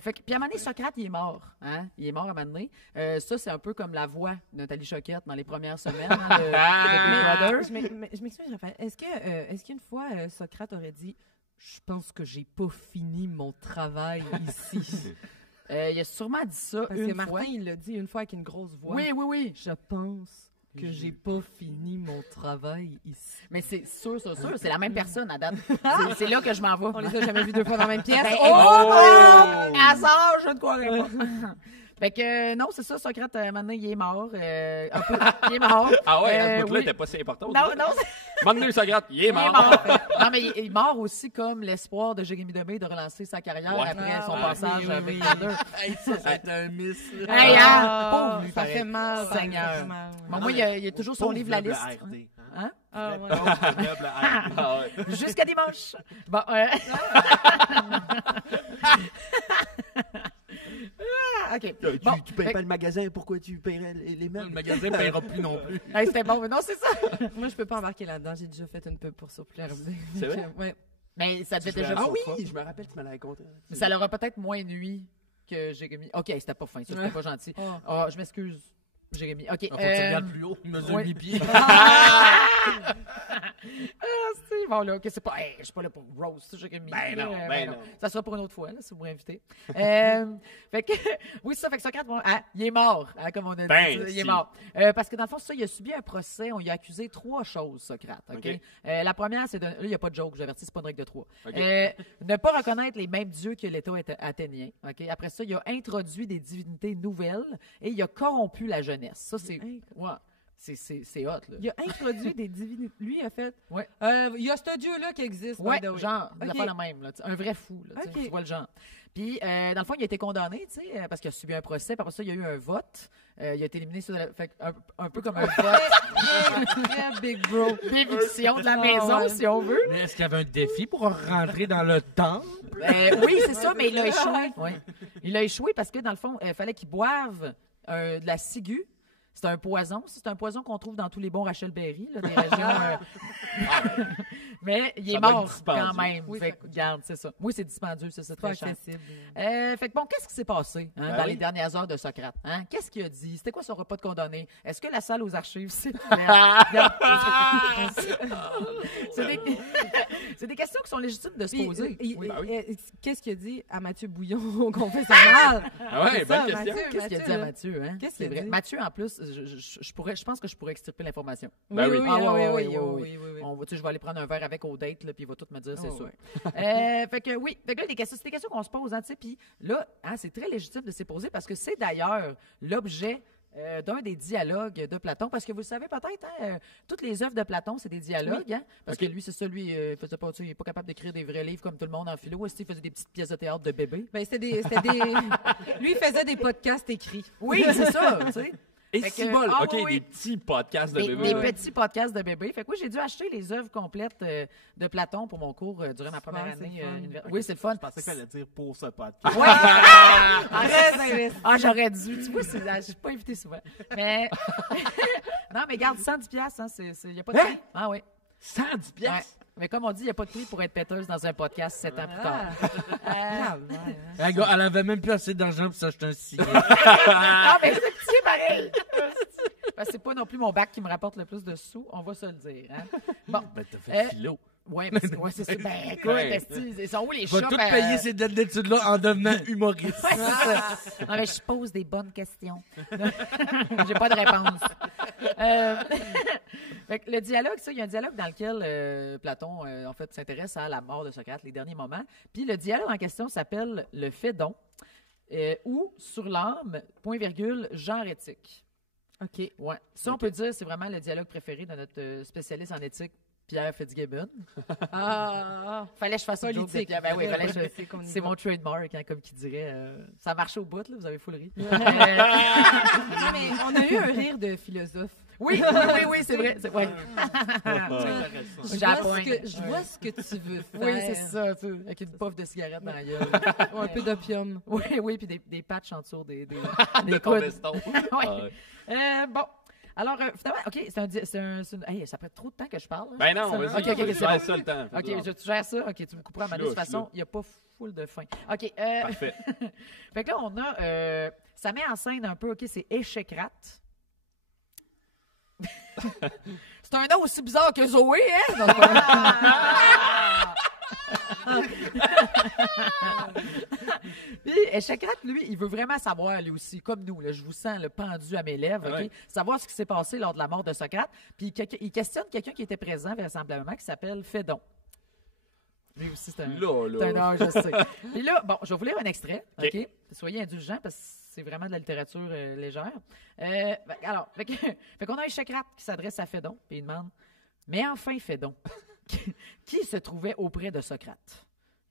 Fait que, puis à un moment donné, Socrate, il est mort. Hein? Il est mort à un moment donné. Ça, c'est un peu comme la voix de Nathalie Choquette dans les premières semaines hein, de Big Brother. Je m'excuse, Raphaël. Est-ce qu'une fois, Socrate aurait dit « Je pense que j'ai pas fini mon travail ici. » Il a sûrement dit ça Parce que une Martin, fois. il l'a dit une fois avec une grosse voix. Oui. Je pense que j'ai pas fini mon travail ici. Mais c'est sûr. C'est la même personne à date. C'est là que je m'en vais. On les a jamais vus deux fois dans la même pièce. Ben, oh! hasard, je ne croirais pas. Fait que non, c'est ça, Socrate, maintenant, il est mort. Un peu, il est mort. Ah ouais, à ce bout-là, oui. n'était pas si important. Non, Demande-nous Socrate, il est il est mort. mort. Non, mais il est mort aussi comme l'espoir de Jérémy Demé de relancer sa carrière Ouais. après son ouais, passage oui, avec oui. Thunder. Hey, ça a été un miss. là. Hey, hein, pauvre lui, ça pareil. fait mal. Seigneur. Ça fait mal. Bon, moi, il y a toujours son Pauvre livre La double Liste. ARD, hein. Hein? Ah, ouais. Pauvre double ARD. Ah ouais. Jusqu'à dimanche. Bon, OK. Bon, Tu payes fait- pas le magasin, pourquoi tu paierais les Le meubles? magasin ne paiera plus non plus. hey, c'était bon, mais non, c'est ça. Moi, je peux pas embarquer là-dedans. J'ai déjà fait une pub pour Surplus. C'est vrai? Ouais. Mais ça devait Tu fais déjà... la Ah oui, sofa. je me rappelle, tu me l'avais conté. Mais ça leur a peut-être moins nuit que Jérémy. OK, c'était pas fin, ça, c'était pas gentil. Oh. Ah, je m'excuse, Jérémy. OK. Faut que tu regardes plus haut, mesure ouais. 8 pieds. C'est bon, là, OK, c'est pas... Hey, je suis pas là pour roast, Jérémy. Ben non, là, ben non. Ça sera pour une autre fois, là, si vous m'invitez. Fait que... Oui, c'est ça, fait que Socrate, bon, hein, il est mort, hein, comme on a dit. Ben, Il est si. mort. Parce que dans le fond, ça, il a subi un procès. On lui a accusé 3 choses, Socrate. OK? OK. La première, c'est de... Là, il n'y a pas de joke, j'avertis, c'est pas une règle de 3. OK. Ne pas reconnaître les mêmes dieux que l'État athénien. OK? Après ça, il a introduit des divinités nouvelles et il a corrompu la jeunesse. Ça, c'est... Ouais. C'est hot, là. Il a introduit des divinités. Lui, il a fait. Ouais. Il y a ce dieu-là qui existe. Ouais, by the way. genre, il a Ok. pas la même, là, un vrai fou, là, tu sais, Ok. tu vois le genre. Puis, dans le fond, il a été condamné, tu sais, parce qu'il a subi un procès. Puis après ça, il y a eu un vote. Il a été éliminé sur fait, un peu comme un vote Très big bro. d'éviction de la maison, ouais. si on veut. Mais est-ce qu'il y avait un défi pour rentrer dans le temps? Oui, c'est ça, mais il a échoué. Ouais. Il a échoué parce que, dans le fond, il fallait qu'il boive de la ciguë. C'est un poison. C'est un poison qu'on trouve dans tous les bons Rachel Berry, là, des régions. Mais il est Ça doit être mort dispendieux. quand même. Oui, Fait que, regarde, c'est ça. Oui, c'est dispendieux, c'est Pas très cher. accessible. Fait que bon, qu'est-ce qui s'est passé hein, Ben dans oui. les dernières heures de Socrate? Hein? Qu'est-ce qu'il a dit? C'était quoi son repas de condamné? Est-ce que la salle aux archives s'est ouverte? C'est des questions qui sont légitimes de se Puis, poser. il- ben oui. Qu'est-ce qu'il a dit à Mathieu Bouillon au confessionnal? Ah ouais, C'est bonne ça, question. Mathieu, Qu'est-ce qu'il a dit à Mathieu? Hein? Qu'est-ce C'est qu'il a vrai. dit? Mathieu, en plus, je pense que je pourrais extirper l'information. Ben oui. Ah, ouais, oui, ouais, oui, ouais. oui. On va, tu sais, je vais aller prendre un verre avec au date, là, puis il va tout me dire, c'est Oh, sûr. ouais. Fait que oui, fait que là, c'est des questions qu'on se pose, hein, tu sais, puis là, hein, c'est très légitime de se poser parce que c'est d'ailleurs l'objet d'un des dialogues de Platon, parce que vous le savez peut-être, toutes les œuvres de Platon, c'est des dialogues, hein, parce que lui, c'est ça, lui, il faisait pas, il est pas capable d'écrire des vrais livres comme tout le monde en philo, il faisait des petites pièces de théâtre de bébé. Ben, c'était des... Lui, il faisait des podcasts écrits. Oui, c'est ça, tu sais. Et Fait que- si bol, ah, OK, oui. des petits podcasts de Des bébé. petits podcasts de bébé. Fait que oui, j'ai dû acheter les œuvres complètes de Platon pour mon cours durant ma première c'est année. le fun. Oui, c'est le fun. Je pensais qu'elle allait dire pour ce podcast. Ouais. J'aurais dû. Tu vois, je suis pas invité souvent. Mais non, mais garde 110 $, hein, il n'y a pas de prix. Ah oui. 110 Ouais. Mais comme on dit, il n'y a pas de prix pour être péteuse dans un podcast 7 ans plus tard. Un gars, elle avait même plus assez d'argent pour s'acheter un cigare. Non, mais c'est petit, pareil. Ben, c'est pas non plus mon bac qui me rapporte le plus de sous, on va se le dire. Hein? Bon. Ben, t'as fait philo. Ouais, c'est ça. Ben, écoute, esti, ils sont où les Tu vas shops? tout payer ces dettes d'études-là en devenant humoriste. Ouais, c'est ça. Non, mais je pose des bonnes questions. J'ai pas de réponse. Fait que le dialogue, ça, il y a un dialogue dans lequel Platon, en fait, s'intéresse à la mort de Socrate, les derniers moments. Puis le dialogue en question s'appelle le Phédon, ou sur l'âme, point virgule, genre éthique. OK. Ouais. Ça, on peut dire, c'est vraiment le dialogue préféré de notre spécialiste en éthique, Pierre Fitzgibbon. Fallait que je fasse une joke de Politique. Pierre. Ben oui, fallait que C'est qu'on y c'est va. mon trademark, hein, comme qui dirait. Ça marche au bout, là, vous avez full ri. Non, mais on a eu un rire de philosophe. Oui, c'est vrai. C'est vrai. Je vois ce que tu veux faire. Oui, c'est ça, tu sais, avec une puff de cigarette dans la gueule. Ou un peu d'opium. Oui, puis des patchs en dessous des de des ton coudes. veston. Ouais. Bon. Alors, finalement, OK, hey, ça fait trop de temps que je parle. hein? Ben non, Ça- vas-y. OK, c'est Fais bon. ça le temps. OK, tu gères ça. OK, tu me couperas à ma Je suis de toute là, je suis façon, là. il n'y a pas full de fin. OK. Parfait. Fait que là, on a... ça met en scène un peu, OK, c'est Échecrate. C'est un nom aussi bizarre que Zoé, hein? Non, c'est pas vrai. Puis Échecrate, lui, il veut vraiment savoir, lui aussi, comme nous, là, je vous sens le pendu à mes lèvres, OK? Ouais. Savoir ce qui s'est passé lors de la mort de Socrate. Puis il questionne quelqu'un qui était présent, vraisemblablement, qui s'appelle Phédon. Lui aussi, c'est un... Là. C'est un âge, je sais. Puis là, bon, je vais vous lire un extrait, OK? OK. Soyez indulgents parce que c'est vraiment de la littérature légère. Alors, fait qu'on a un Échecrate qui s'adresse à Phédon, puis il demande « Mais enfin, Phédon, qui se trouvait auprès de Socrate? »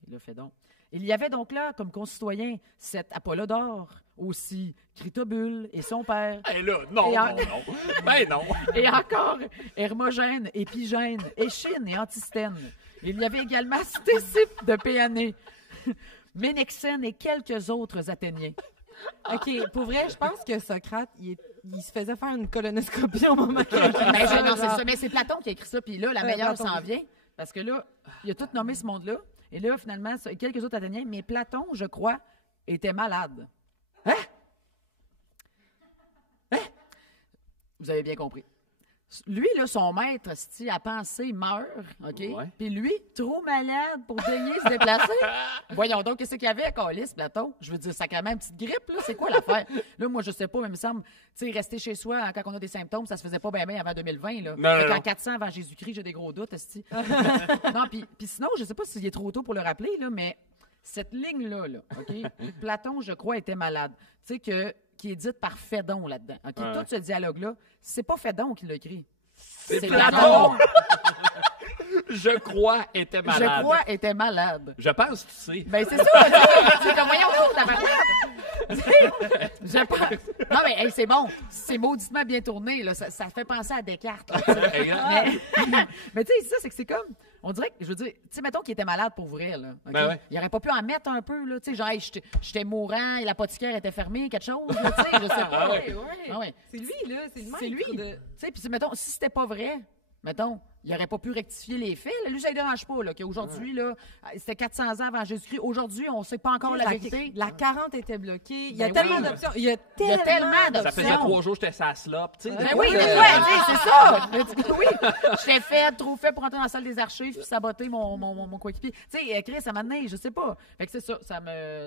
Et là, Phédon. Il y avait donc là, comme concitoyen, cet Apollodore, aussi Critobule et son père, Eh là, non. Ben non. et encore Hermogène, Épigène, Échine et Antisthène. Il y avait également Stécipe de Péanée, Ménexène et quelques autres Athéniens. OK, pour vrai, je pense que Socrate, il se faisait faire une colonoscopie au moment qu'il Non, c'est ça, mais c'est Platon qui a écrit ça, puis là, la meilleure Platon. s'en vient, parce que là, il a tout nommé ce monde-là, et là, finalement, quelques autres Athéniens, mais Platon, je crois, était malade. Hein? Vous avez bien compris. Lui, là, son maître, si à penser, meurt, OK? Ouais. Puis lui, trop malade pour daigner se déplacer. Voyons donc, qu'est-ce qu'il y avait, Calis, Platon? Je veux dire, sacrément, une petite grippe, là, c'est quoi l'affaire? Là, moi, je sais pas, mais il me semble, tu sais, rester chez soi quand on a des symptômes, ça se faisait pas bien avant 2020, là. Non, Fait non, qu'en non. 400 avant Jésus-Christ, j'ai des gros doutes, esti. Non, puis sinon, je sais pas s'il est trop tôt pour le rappeler, là, mais cette ligne-là, là, OK? Platon, je crois, était malade. Tu sais, qui est dite par Phédon là-dedans. OK? Ouais. Tout ce dialogue-là, c'est pas Phédon qui l'a écrit. C'est Platon. Je crois était malade. Je crois était malade. Je pense, tu sais. Ben, c'est ça. C'est comme, voyons donc, je pense. Non, mais hey, c'est bon. C'est mauditement bien tourné. Là. Ça fait penser à Descartes. Là, mais tu sais, ça, c'est que c'est comme... On dirait que, je veux dire, tu sais, mettons qu'il était malade pour vrai, là. OK? Ben ouais. Il aurait pas pu en mettre un peu, là. Tu sais, genre, hey, j'étais mourant et l'apothicaire était fermée, quelque chose, là, tu sais, je sais pas. Ah ouais. Ah ouais. C'est lui, là. C'est le maître C'est lui. de... Tu sais, puis mettons, si c'était pas vrai, mettons, il aurait pas pu rectifier les faits. Là. Lui, ça ne dérange pas, là, qu'aujourd'hui, là, c'était 400 ans avant Jésus-Christ. Aujourd'hui, on sait pas encore la vérité. La 40 était bloquée. Il y a Ben tellement oui. d'options. Il y a tellement tellement d'options. Ça faisait 3 jours que j'étais sa slop, tu sais. Ben oui, mais ouais, tu sais, c'est ça! Oui, j'étais trop fait pour entrer dans la salle des archives puis saboter mon coéquipier. Tu sais, Chris, ça m'a donné, je sais pas. Fait que c'est ça,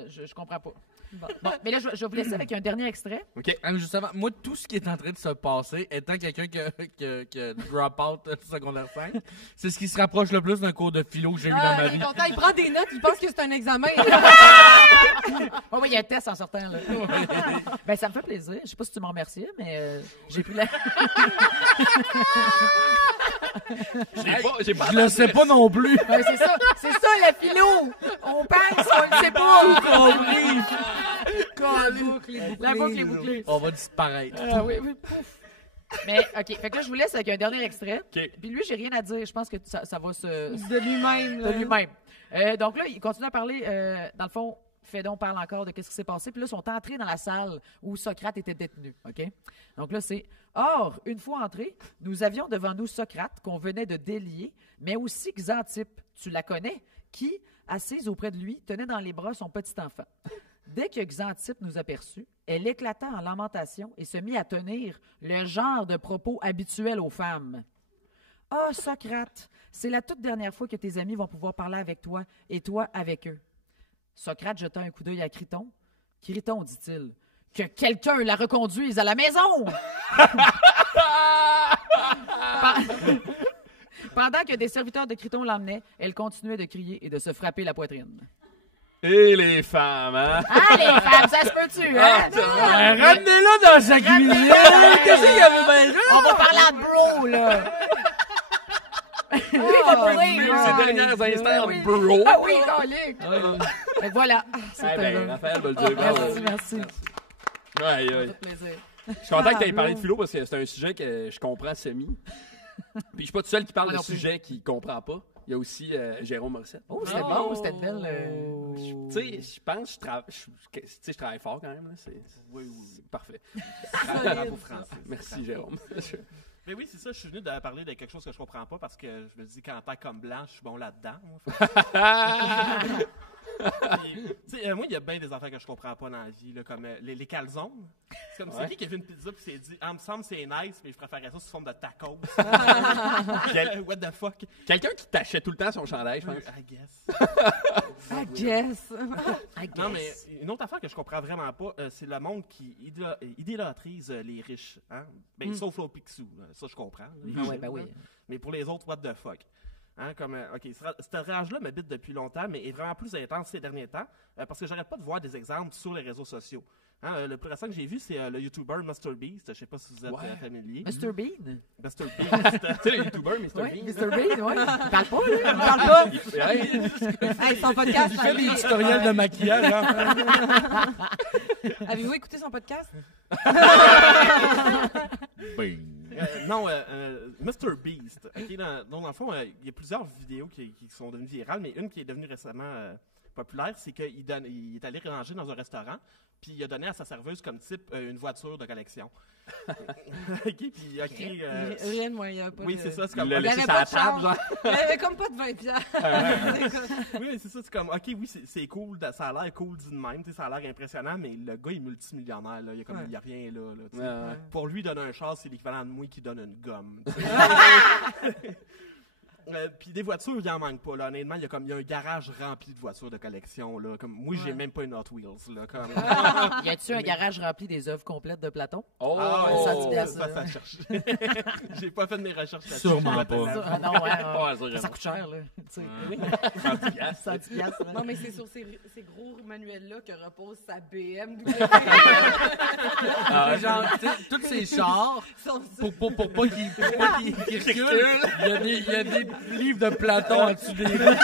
je comprends pas. Bon, mais là, je vais vous laisser avec un dernier extrait. OK. Justement, moi, tout ce qui est en train de se passer, étant quelqu'un qui drop out du secondaire 5, c'est ce qui se rapproche le plus d'un cours de philo que j'ai eu dans ma Il vie. est content, il prend des notes, il pense que c'est un examen. Oh, oui, il y a un test en sortant. Là. Ben, ça me fait plaisir. Je sais pas si tu m'en remerciais, mais j'ai pris la... J'ai pas Je le sais pas non plus. Ouais, c'est ça la philo. On pense, on le sait pas. La boucle est bouclée. On va disparaître. Ah oui, pouf. Mais, OK, fait que là, je vous laisse avec un dernier extrait. OK. Puis lui, j'ai rien à dire. Je pense que ça va se... De lui-même. De lui-même. Donc là, il continue à parler, dans le fond, Phédon parle encore de qu'est-ce qui s'est passé. Puis là, ils sont entrés dans la salle où Socrate était détenu. OK? Donc là, c'est... Or, une fois entrés, nous avions devant nous Socrate, qu'on venait de délier, mais aussi Xantippe, tu la connais, qui, assise auprès de lui, tenait dans les bras son petit enfant. Dès que Xantippe nous aperçut, elle éclata en lamentation et se mit à tenir le genre de propos habituels aux femmes. « Ah, Socrate, c'est la toute dernière fois que tes amis vont pouvoir parler avec toi et toi avec eux. » Socrate jeta un coup d'œil à Criton. « Criton, dit-il, que quelqu'un la reconduise à la maison! » Pendant que des serviteurs de Criton l'emmenaient, elle continuait de crier et de se frapper la poitrine. Et les femmes, hein? Ah, les femmes, ça se peut-tu, hein? Ramenez-la dans sa cuisine! Qu'est-ce qu'il y avait bien là? On va parler en bro, là! Ces derniers instants, bro! Ah oui, colique! Fait que voilà. Raphaël va le dire. Merci. Aïe, Ça aïe. fait plaisir. Je suis content que tu aies parlé de philo parce que c'est un sujet que je comprends semi. Puis je suis pas tout seul qui parle Moi de non plus. sujets qu'il comprend pas. Il y a aussi Jérôme Morissette. Oh, c'était bon, c'était une belle... Tu sais, je pense que je travaille fort quand même. Là. C'est parfait. Bravo, Francis. Merci, Jérôme. Mais oui, c'est ça, je suis venu de parler de quelque chose que je comprends pas parce que je me dis qu'en tant qu'homme blanc, je suis bon là-dedans. Moi, il y a bien des affaires que je comprends pas dans la vie, là, comme les calzones. C'est comme c'est qui a vu une pizza puis s'est dit « Ah, me semble c'est nice, mais je préférerais ça sous forme de tacos. » What the fuck? Quelqu'un qui tachait tout le temps son chandail, je pense. I guess. I guess. Non, mais une autre affaire que je comprends vraiment pas, c'est le monde qui idolâtrise les riches. Hein? Ben, sauf Flo Picsou, là. Ça je comprends. Là, les Ah riches, ouais, ben oui. là. Mais pour les autres, what the fuck? Hein, cette rage-là m'habite depuis longtemps, mais est vraiment plus intense ces derniers temps, parce que j'arrête pas de voir des exemples sur les réseaux sociaux. Hein, le plus récent que j'ai vu, c'est le YouTuber MrBeast. Je sais pas si vous êtes familier. Mr. Bean? MrBeast. Tu sais, le YouTuber, Mr. Oui, Bean. Mr. Bean, oui. Il parle pas, lui. On parle pas. Hey, Hey, son podcast. Il fait des tutoriels de maquillage. Hein? Avez-vous écouté son podcast? Non, MrBeast. Okay, dans le fond, il y a plusieurs vidéos qui sont devenues virales, mais une qui est devenue récemment populaire, c'est qu'il est allé ranger dans un restaurant, puis il a donné à sa serveuse comme type une voiture de collection. OK, puis il a créé... Rien de moi, il n'y avait pas oui, de... c'est ça, c'est il comme... l'a Il laissé avait sur pas la de table, chance. genre. Il n'y avait comme pas de 20 piastres. Oui, c'est ça, c'est comme, OK, oui, c'est cool, ça a l'air cool dit de même, ça a l'air impressionnant, mais le gars est multimillionnaire, là, il y a rien là. Tu sais. Ouais. Pour lui, donner un char, c'est l'équivalent de moi qui donne une gomme. Puis des voitures, il en manque pas. Là. Honnêtement, il y a un garage rempli de voitures de collection. Là. Comme, moi, j'ai même pas une Hot Wheels. Là, comme... Y a-tu un garage rempli des œuvres complètes de Platon? Oh! Ça cherche. J'ai pas fait de mes recherches là-dessus. Sûrement pas. Ah non, ça coûte cher, là. Tu sais. Oui. 110 piastres, là. Non, mais c'est sur ces gros manuels-là que repose sa BMW. Genre, tu sais, tous ces chars, pour pas qu'ils reculent, il y a des livres de Platon en dessous des roues.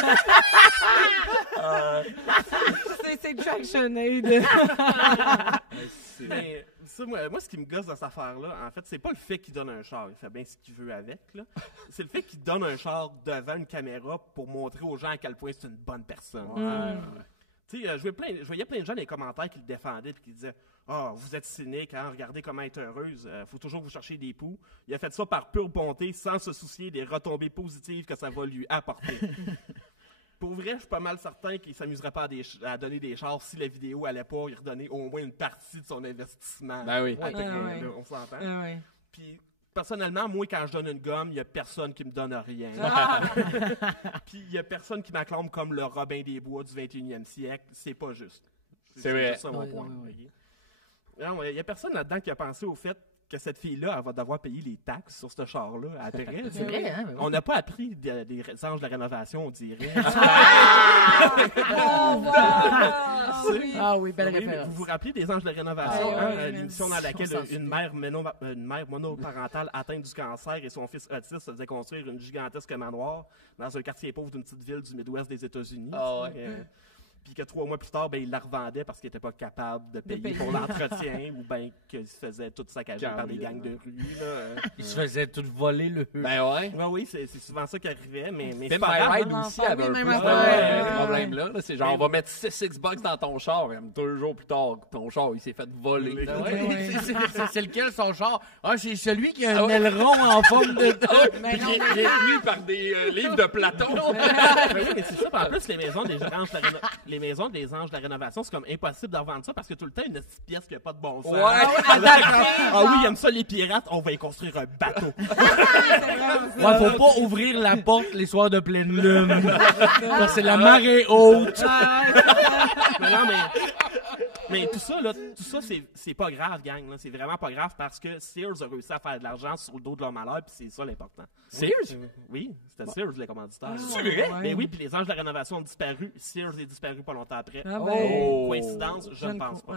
C'est Traction Aid. Mais ça, moi, ce qui me gosse dans cette affaire-là, en fait, c'est pas le fait qu'il donne un char. Il fait bien ce qu'il veut avec. Là. C'est le fait qu'il donne un char devant une caméra pour montrer aux gens à quel point c'est une bonne personne. Tu sais, je voyais plein de gens dans les commentaires qui le défendaient et qui disaient « Ah, vous êtes cynique, hein, regardez comment être heureuse, faut toujours vous chercher des poux. » Il a fait ça par pure bonté, sans se soucier des retombées positives que ça va lui apporter. Pour vrai, je suis pas mal certain qu'il ne s'amuserait pas à donner des chars si la vidéo allait pas lui redonner au moins une partie de son investissement. Ben oui. Là, on s'entend. Ouais. Puis, personnellement, moi, quand je donne une gomme, il n'y a personne qui me donne rien. Puis, il n'y a personne qui m'acclame comme le Robin des Bois du 21e siècle. C'est pas juste. C'est vrai. juste ça mon point. Non, il n'y a personne là-dedans qui a pensé au fait que cette fille-là, elle va devoir payer les taxes sur ce char-là après. C'est vrai, hein? On n'a pas appris des anges de la rénovation, on dirait. Ah oui, belle Oui, référence. vous vous rappelez des anges de la rénovation, Ah, hein, oui, l'émission dans laquelle on s'en une mère monoparentale atteinte du cancer et son fils autiste se faisait construire une gigantesque manoir dans un quartier pauvre d'une petite ville du Midwest des États-Unis. Ah ouais. Puis que 3 mois plus tard, ben, il la revendait parce qu'il n'était pas capable de payer pour l'entretien ou bien qu'il se faisait tout saccager par des gangs de rue. Là. Il se faisait tout voler le. Ben ouais. Ouais, oui, c'est souvent ça qui arrivait, mais Même c'est pas grave. My Ride aussi avait un peu même ce affaire. problème-là. Là. C'est genre, on va mettre 6 bucks dans ton char, et 2 jours plus tard, ton char, il s'est fait voler. Ah Ouais, c'est lequel son char? Ah, c'est celui qui a un aileron en forme de. Puis il est pris par des livres de Platon. Ben oui, mais c'est ça. Puis en plus, les maisons des anges de la rénovation, c'est comme impossible de revendre ça parce que tout le temps, une petite pièce qui n'a pas de bon sens. Ouais. Ah oui, il aime ça les pirates, on va y construire un bateau. Ouais, faut pas ouvrir la porte les soirs de pleine lune. Parce que c'est la marée haute. Mais non, mais tout ça, c'est pas grave, gang. Là. C'est vraiment pas grave parce que Sears a réussi à faire de l'argent sur le dos de leur malheur, puis c'est ça l'important. Sears? Oui, c'était Sears, les commanditaires. C'est vrai? Mais oui, puis les anges de la rénovation ont disparu. Sears est disparu pas longtemps après. Ah ben. Coïncidence? Je ne pense pas.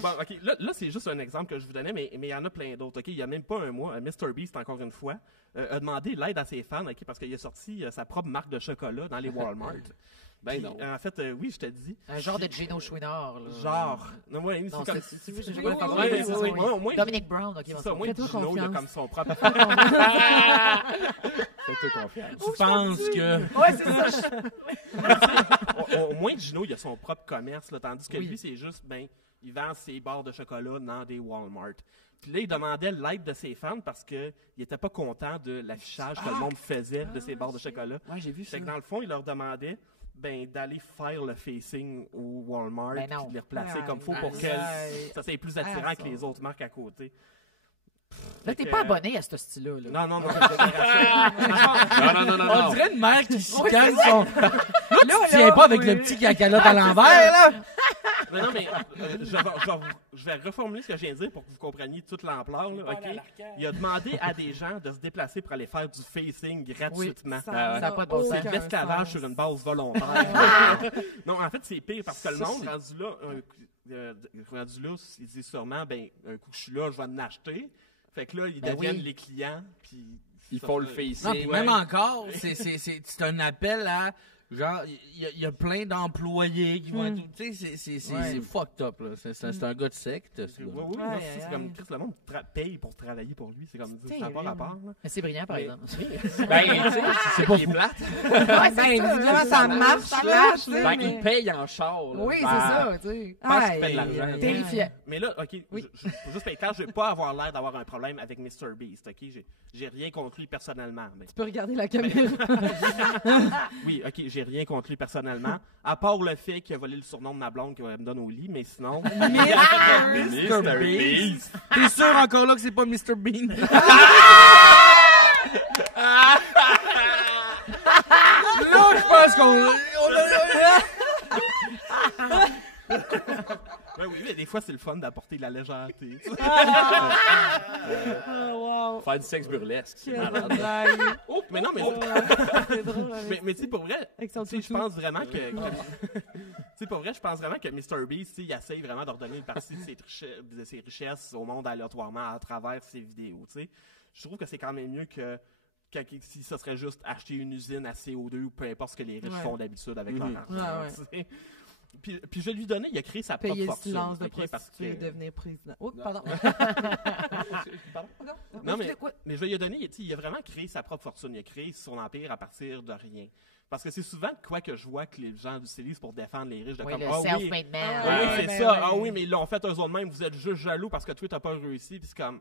Bon, OK, là c'est juste un exemple que je vous donnais, mais il y en a plein d'autres. OK, il y a même pas un mois, MrBeast, encore une fois, a demandé l'aide à ses fans, OK, parce qu'il a sorti sa propre marque de chocolat dans les Walmart. Ben Puis, non. en fait, oui, je te dis. Un genre de Gino Chouinard. Là. Genre. Non, ouais, Non, c'est comme. c'est Oui, pas le favori, oui, mais c'est ça. oui. Moi, au moins, Dominic Brown, ok, c'est bon, ça, au moins, Fais-toi Gino, il a confiance. comme son propre. Fais-toi confiance. Tu penses que. Ouais, c'est ça. Au moins, Gino, il a son propre commerce, là, tandis que lui, c'est juste, ben, il vend ses barres de chocolat dans des Walmart. Puis là, il demandait l'aide de ses fans parce qu'il n'était pas content de l'affichage que le monde faisait de ses barres de chocolat. Ouais, j'ai vu ça. Fait que dans le fond, il leur demandait d'aller faire le facing au Walmart Ben puis non. de les replacer comme il faut pour que ça soit plus attirant que les autres marques à côté. Là, t'es pas abonné à ce style-là. Là. Non. Non. On dirait une mère qui chicane son. Là, tu tiens pas avec le petit qui a la calotte à l'envers, là. Mais non, mais je vais reformuler ce que je viens de dire pour que vous compreniez toute l'ampleur. Là, OK? Il a demandé à des gens de se déplacer pour aller faire du facing gratuitement. Ça n'a pas de bon sens. C'est de l'esclavage sur une base volontaire. Non, en fait, c'est pire parce que le monde rendu là, il dit sûrement, ben, un coup que je suis là, je vais en acheter. Fait que là, ils deviennent les clients. Puis Ils font le facing. Non, puis même encore, c'est un appel à. Genre, il y a plein d'employés qui vont être. Tu sais, c'est fucked up, là. C'est un gars de secte. ce gars-là. Oui, c'est comme Chris, le monde paye pour travailler pour lui. C'est comme ça n'a pas rapport. Là. Mais c'est brillant, par exemple. Ben, tu sais, c'est pas plate. Ben, évidemment, ça marche, là. tu sais, Ben, mais- ils payent en char. là. Oui, c'est Ben, ça, tu sais. pense qu'il fait de l'argent. Terrifiant. Mais là, OK, faut juste être clair, je vais pas avoir l'air d'avoir un problème avec MrBeast, OK? J'ai rien contre lui personnellement. Mais... Tu peux regarder la caméra. Oui, OK, j'ai rien contre lui personnellement, à part le fait qu'il a volé le surnom de ma blonde qu'il me donne au lit, mais sinon... Mr. Beast. T'es sûr encore là que c'est pas Mr. Bean? Là, je pense qu'on. Ben oui, mais des fois, c'est le fun d'apporter de la légèreté. Faire du sexe burlesque. c'est malade. Oh, mais non, mais... C'est drôle. Mais tu sais, pour vrai, Avec son tu sais, je toutou. pense vraiment que... Tu sais, pour vrai, je pense vraiment que MrBeast, tu sais, il essaye vraiment de redonner une partie de ses richesses au monde aléatoirement à travers ses vidéos, tu sais. Je trouve que c'est quand même mieux que si ça serait juste acheter une usine à CO2 ou peu importe ce que les riches font d'habitude avec leur argent. Ouais. Tu sais. Puis je vais lui donner, il a créé sa propre Payer le fortune. silence de ok, parce prostituée et que- devenir président. Oh, pardon. Non, mais je vais lui donner, il a vraiment créé sa propre fortune. Il a créé son empire à partir de rien. Parce que c'est souvent quoi que je vois que les gens l'utilisent pour défendre les riches. De Oui, comme, le ah oui, self-made man. ah oui, Ouais, c'est ben ça. ouais. Ah oui, mais ils l'ont fait eux autres mêmes. Vous êtes juste jaloux parce que toi, t'as pas réussi. Puis c'est comme...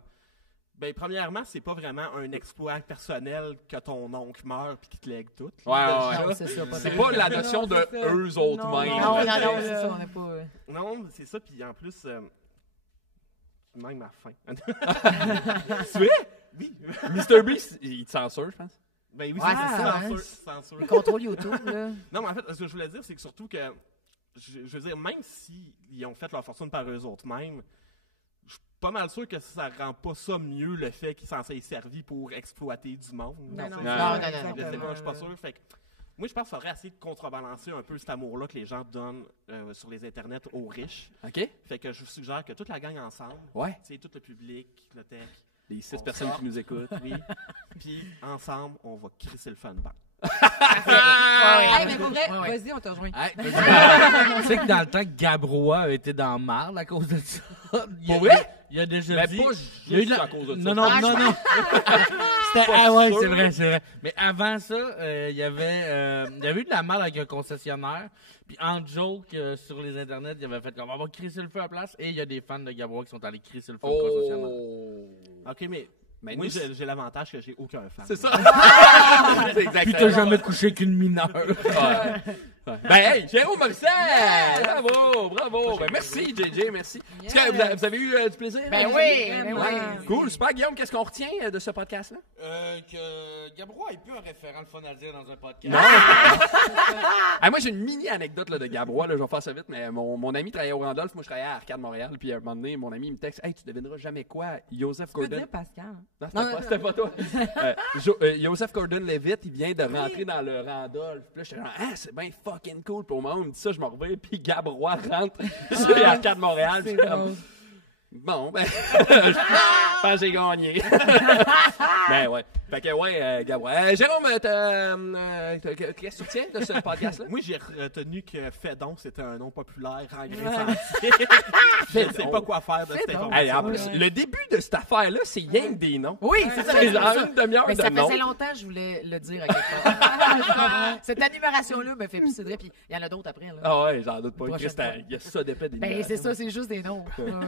Ben, premièrement, c'est pas vraiment un exploit personnel que ton oncle meurt puis qu'il te lègue tout. Ouais, Déjà. Non, c'est ça, pas C'est vrai. pas la notion de c'est ça. eux autres Non, mêmes. Non, Ouais. c'est ça, on n'est pas. Non, c'est ça. Puis en plus, même à faim. Tu sais? Oui. Mr. Beast, il te censure, je pense. Ben oui, Ouais, c'est c'est ça, ça. hein. Censure. Le contrôle YouTube, là. Non, mais en fait, ce que je voulais dire, c'est que surtout que je veux dire, même s'ils ont fait leur fortune par eux autres mêmes, je suis pas mal sûr que ça rend pas ça mieux le fait qu'ils s'en soient servis pour exploiter du monde. Non. Je suis pas sûr. Fait que, moi, je pense qu'il faudrait essayer de contrebalancer un peu cet amour-là que les gens donnent sur les internets aux riches. OK. Fait que je vous suggère que toute la gang ensemble, Ouais. tu sais, tout le public, le tech, Les 6 personnes qui nous écoutent. oui, puis ensemble, on va crisser le fun bank. Hey, mais pour vrai, vas-y, on te rejoint. Hey, tu sais que dans le temps que Gabrois a été dans marde à cause de ça. Pour vrai? Il a déjà Mais dit... pas il y a eu juste à cause de ça. Non. C'était... Ah ouais, c'est vrai. Mais avant ça, il y avait eu de la marde avec un concessionnaire. Puis en joke sur les internets, il avait fait comme on va crisser le feu à la place. Et il y a des fans de Gabrois qui sont allés crisser le feu au concessionnaire. OK, mais moi, j'ai l'avantage que j'ai aucun fan. C'est ça. C'est exactement. Puis t'as jamais couché qu'une mineure. Ben, hey, Jérôme Morissette! Bravo! Ben, merci, JJ, merci. Est-ce que vous avez eu du plaisir? Ben oui, ben oui. Cool, super. Guillaume, qu'est-ce qu'on retient de ce podcast-là? Que Gabrois est plus un référent le fun à dire dans un podcast. Non! Moi, j'ai une mini-anecdote là, de Gabrois, là, je vais faire ça vite, mais mon ami travaillait au Randolph, moi je travaillais à Arcade Montréal, puis à un moment donné, mon ami il me texte « Hey, tu devineras jamais quoi, Joseph Tu peux Gordon... » dire Pascal. Non, c'était pas toi. Joseph Gordon-Levitt, il vient de rentrer dans le Randolph. Puis là, j'étais genre, ah, c'est bien fucking cool. Puis au moment où il me dit ça, je me reviens. Puis Gabrois rentre sur Arcade Montréal. C'est comme, bon, ben, je pense que j'ai gagné. Ben ouais. Fait que ouais, Gabrois. Jérôme, qu'est-ce que tu retiens de ce podcast-là? Moi, j'ai retenu que Fédon, c'était un nom populaire en Grèce. Je sais pas quoi faire de cette information. Hey, en plus, le début de cette affaire-là, c'est rien que des noms. Oui, c'est ça. C'est genre une demi-heure Mais de ça noms. faisait longtemps que je voulais le dire à quelqu'un. Cette énumération-là me fait pisser de rire, puis il y en a d'autres après. Là. Ah ouais, j'en doute pas. Prochaine fois. Il y a ça d'épais des Ben, c'est ça, c'est juste des noms.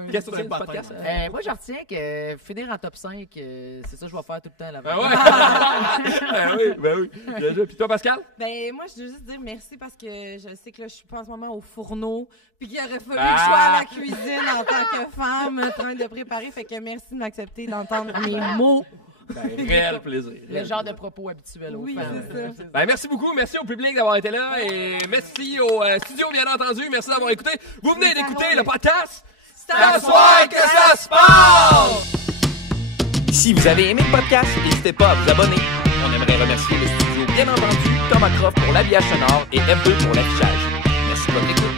Qu'est-ce que tu retiens du podcast? Moi, je retiens que finir en top 5, c'est ça que je vais faire tout le temps là-bas. Ah ouais! Ben oui. Puis toi, Pascal? Ben, moi, je veux juste dire merci parce que je sais que là, je suis pas en ce moment au fourneau, puis qu'il aurait fallu Ah! que je sois à la cuisine en tant que femme en train de préparer. Fait que merci de m'accepter d'entendre mes mots. Ben, réel plaisir. Le genre de propos habituel aux Oui, femmes. c'est ça. Ben, merci beaucoup. Merci au public d'avoir été là. Et merci au studio, bien entendu. Merci d'avoir écouté. Vous venez d'écouter le podcast. C'est à soir que ça se passe! Si vous avez aimé le podcast, n'hésitez pas à vous abonner. On aimerait remercier le studio, bien entendu, Thomas Croft pour l'habillage sonore et F2 pour l'affichage. Merci de votre écoute.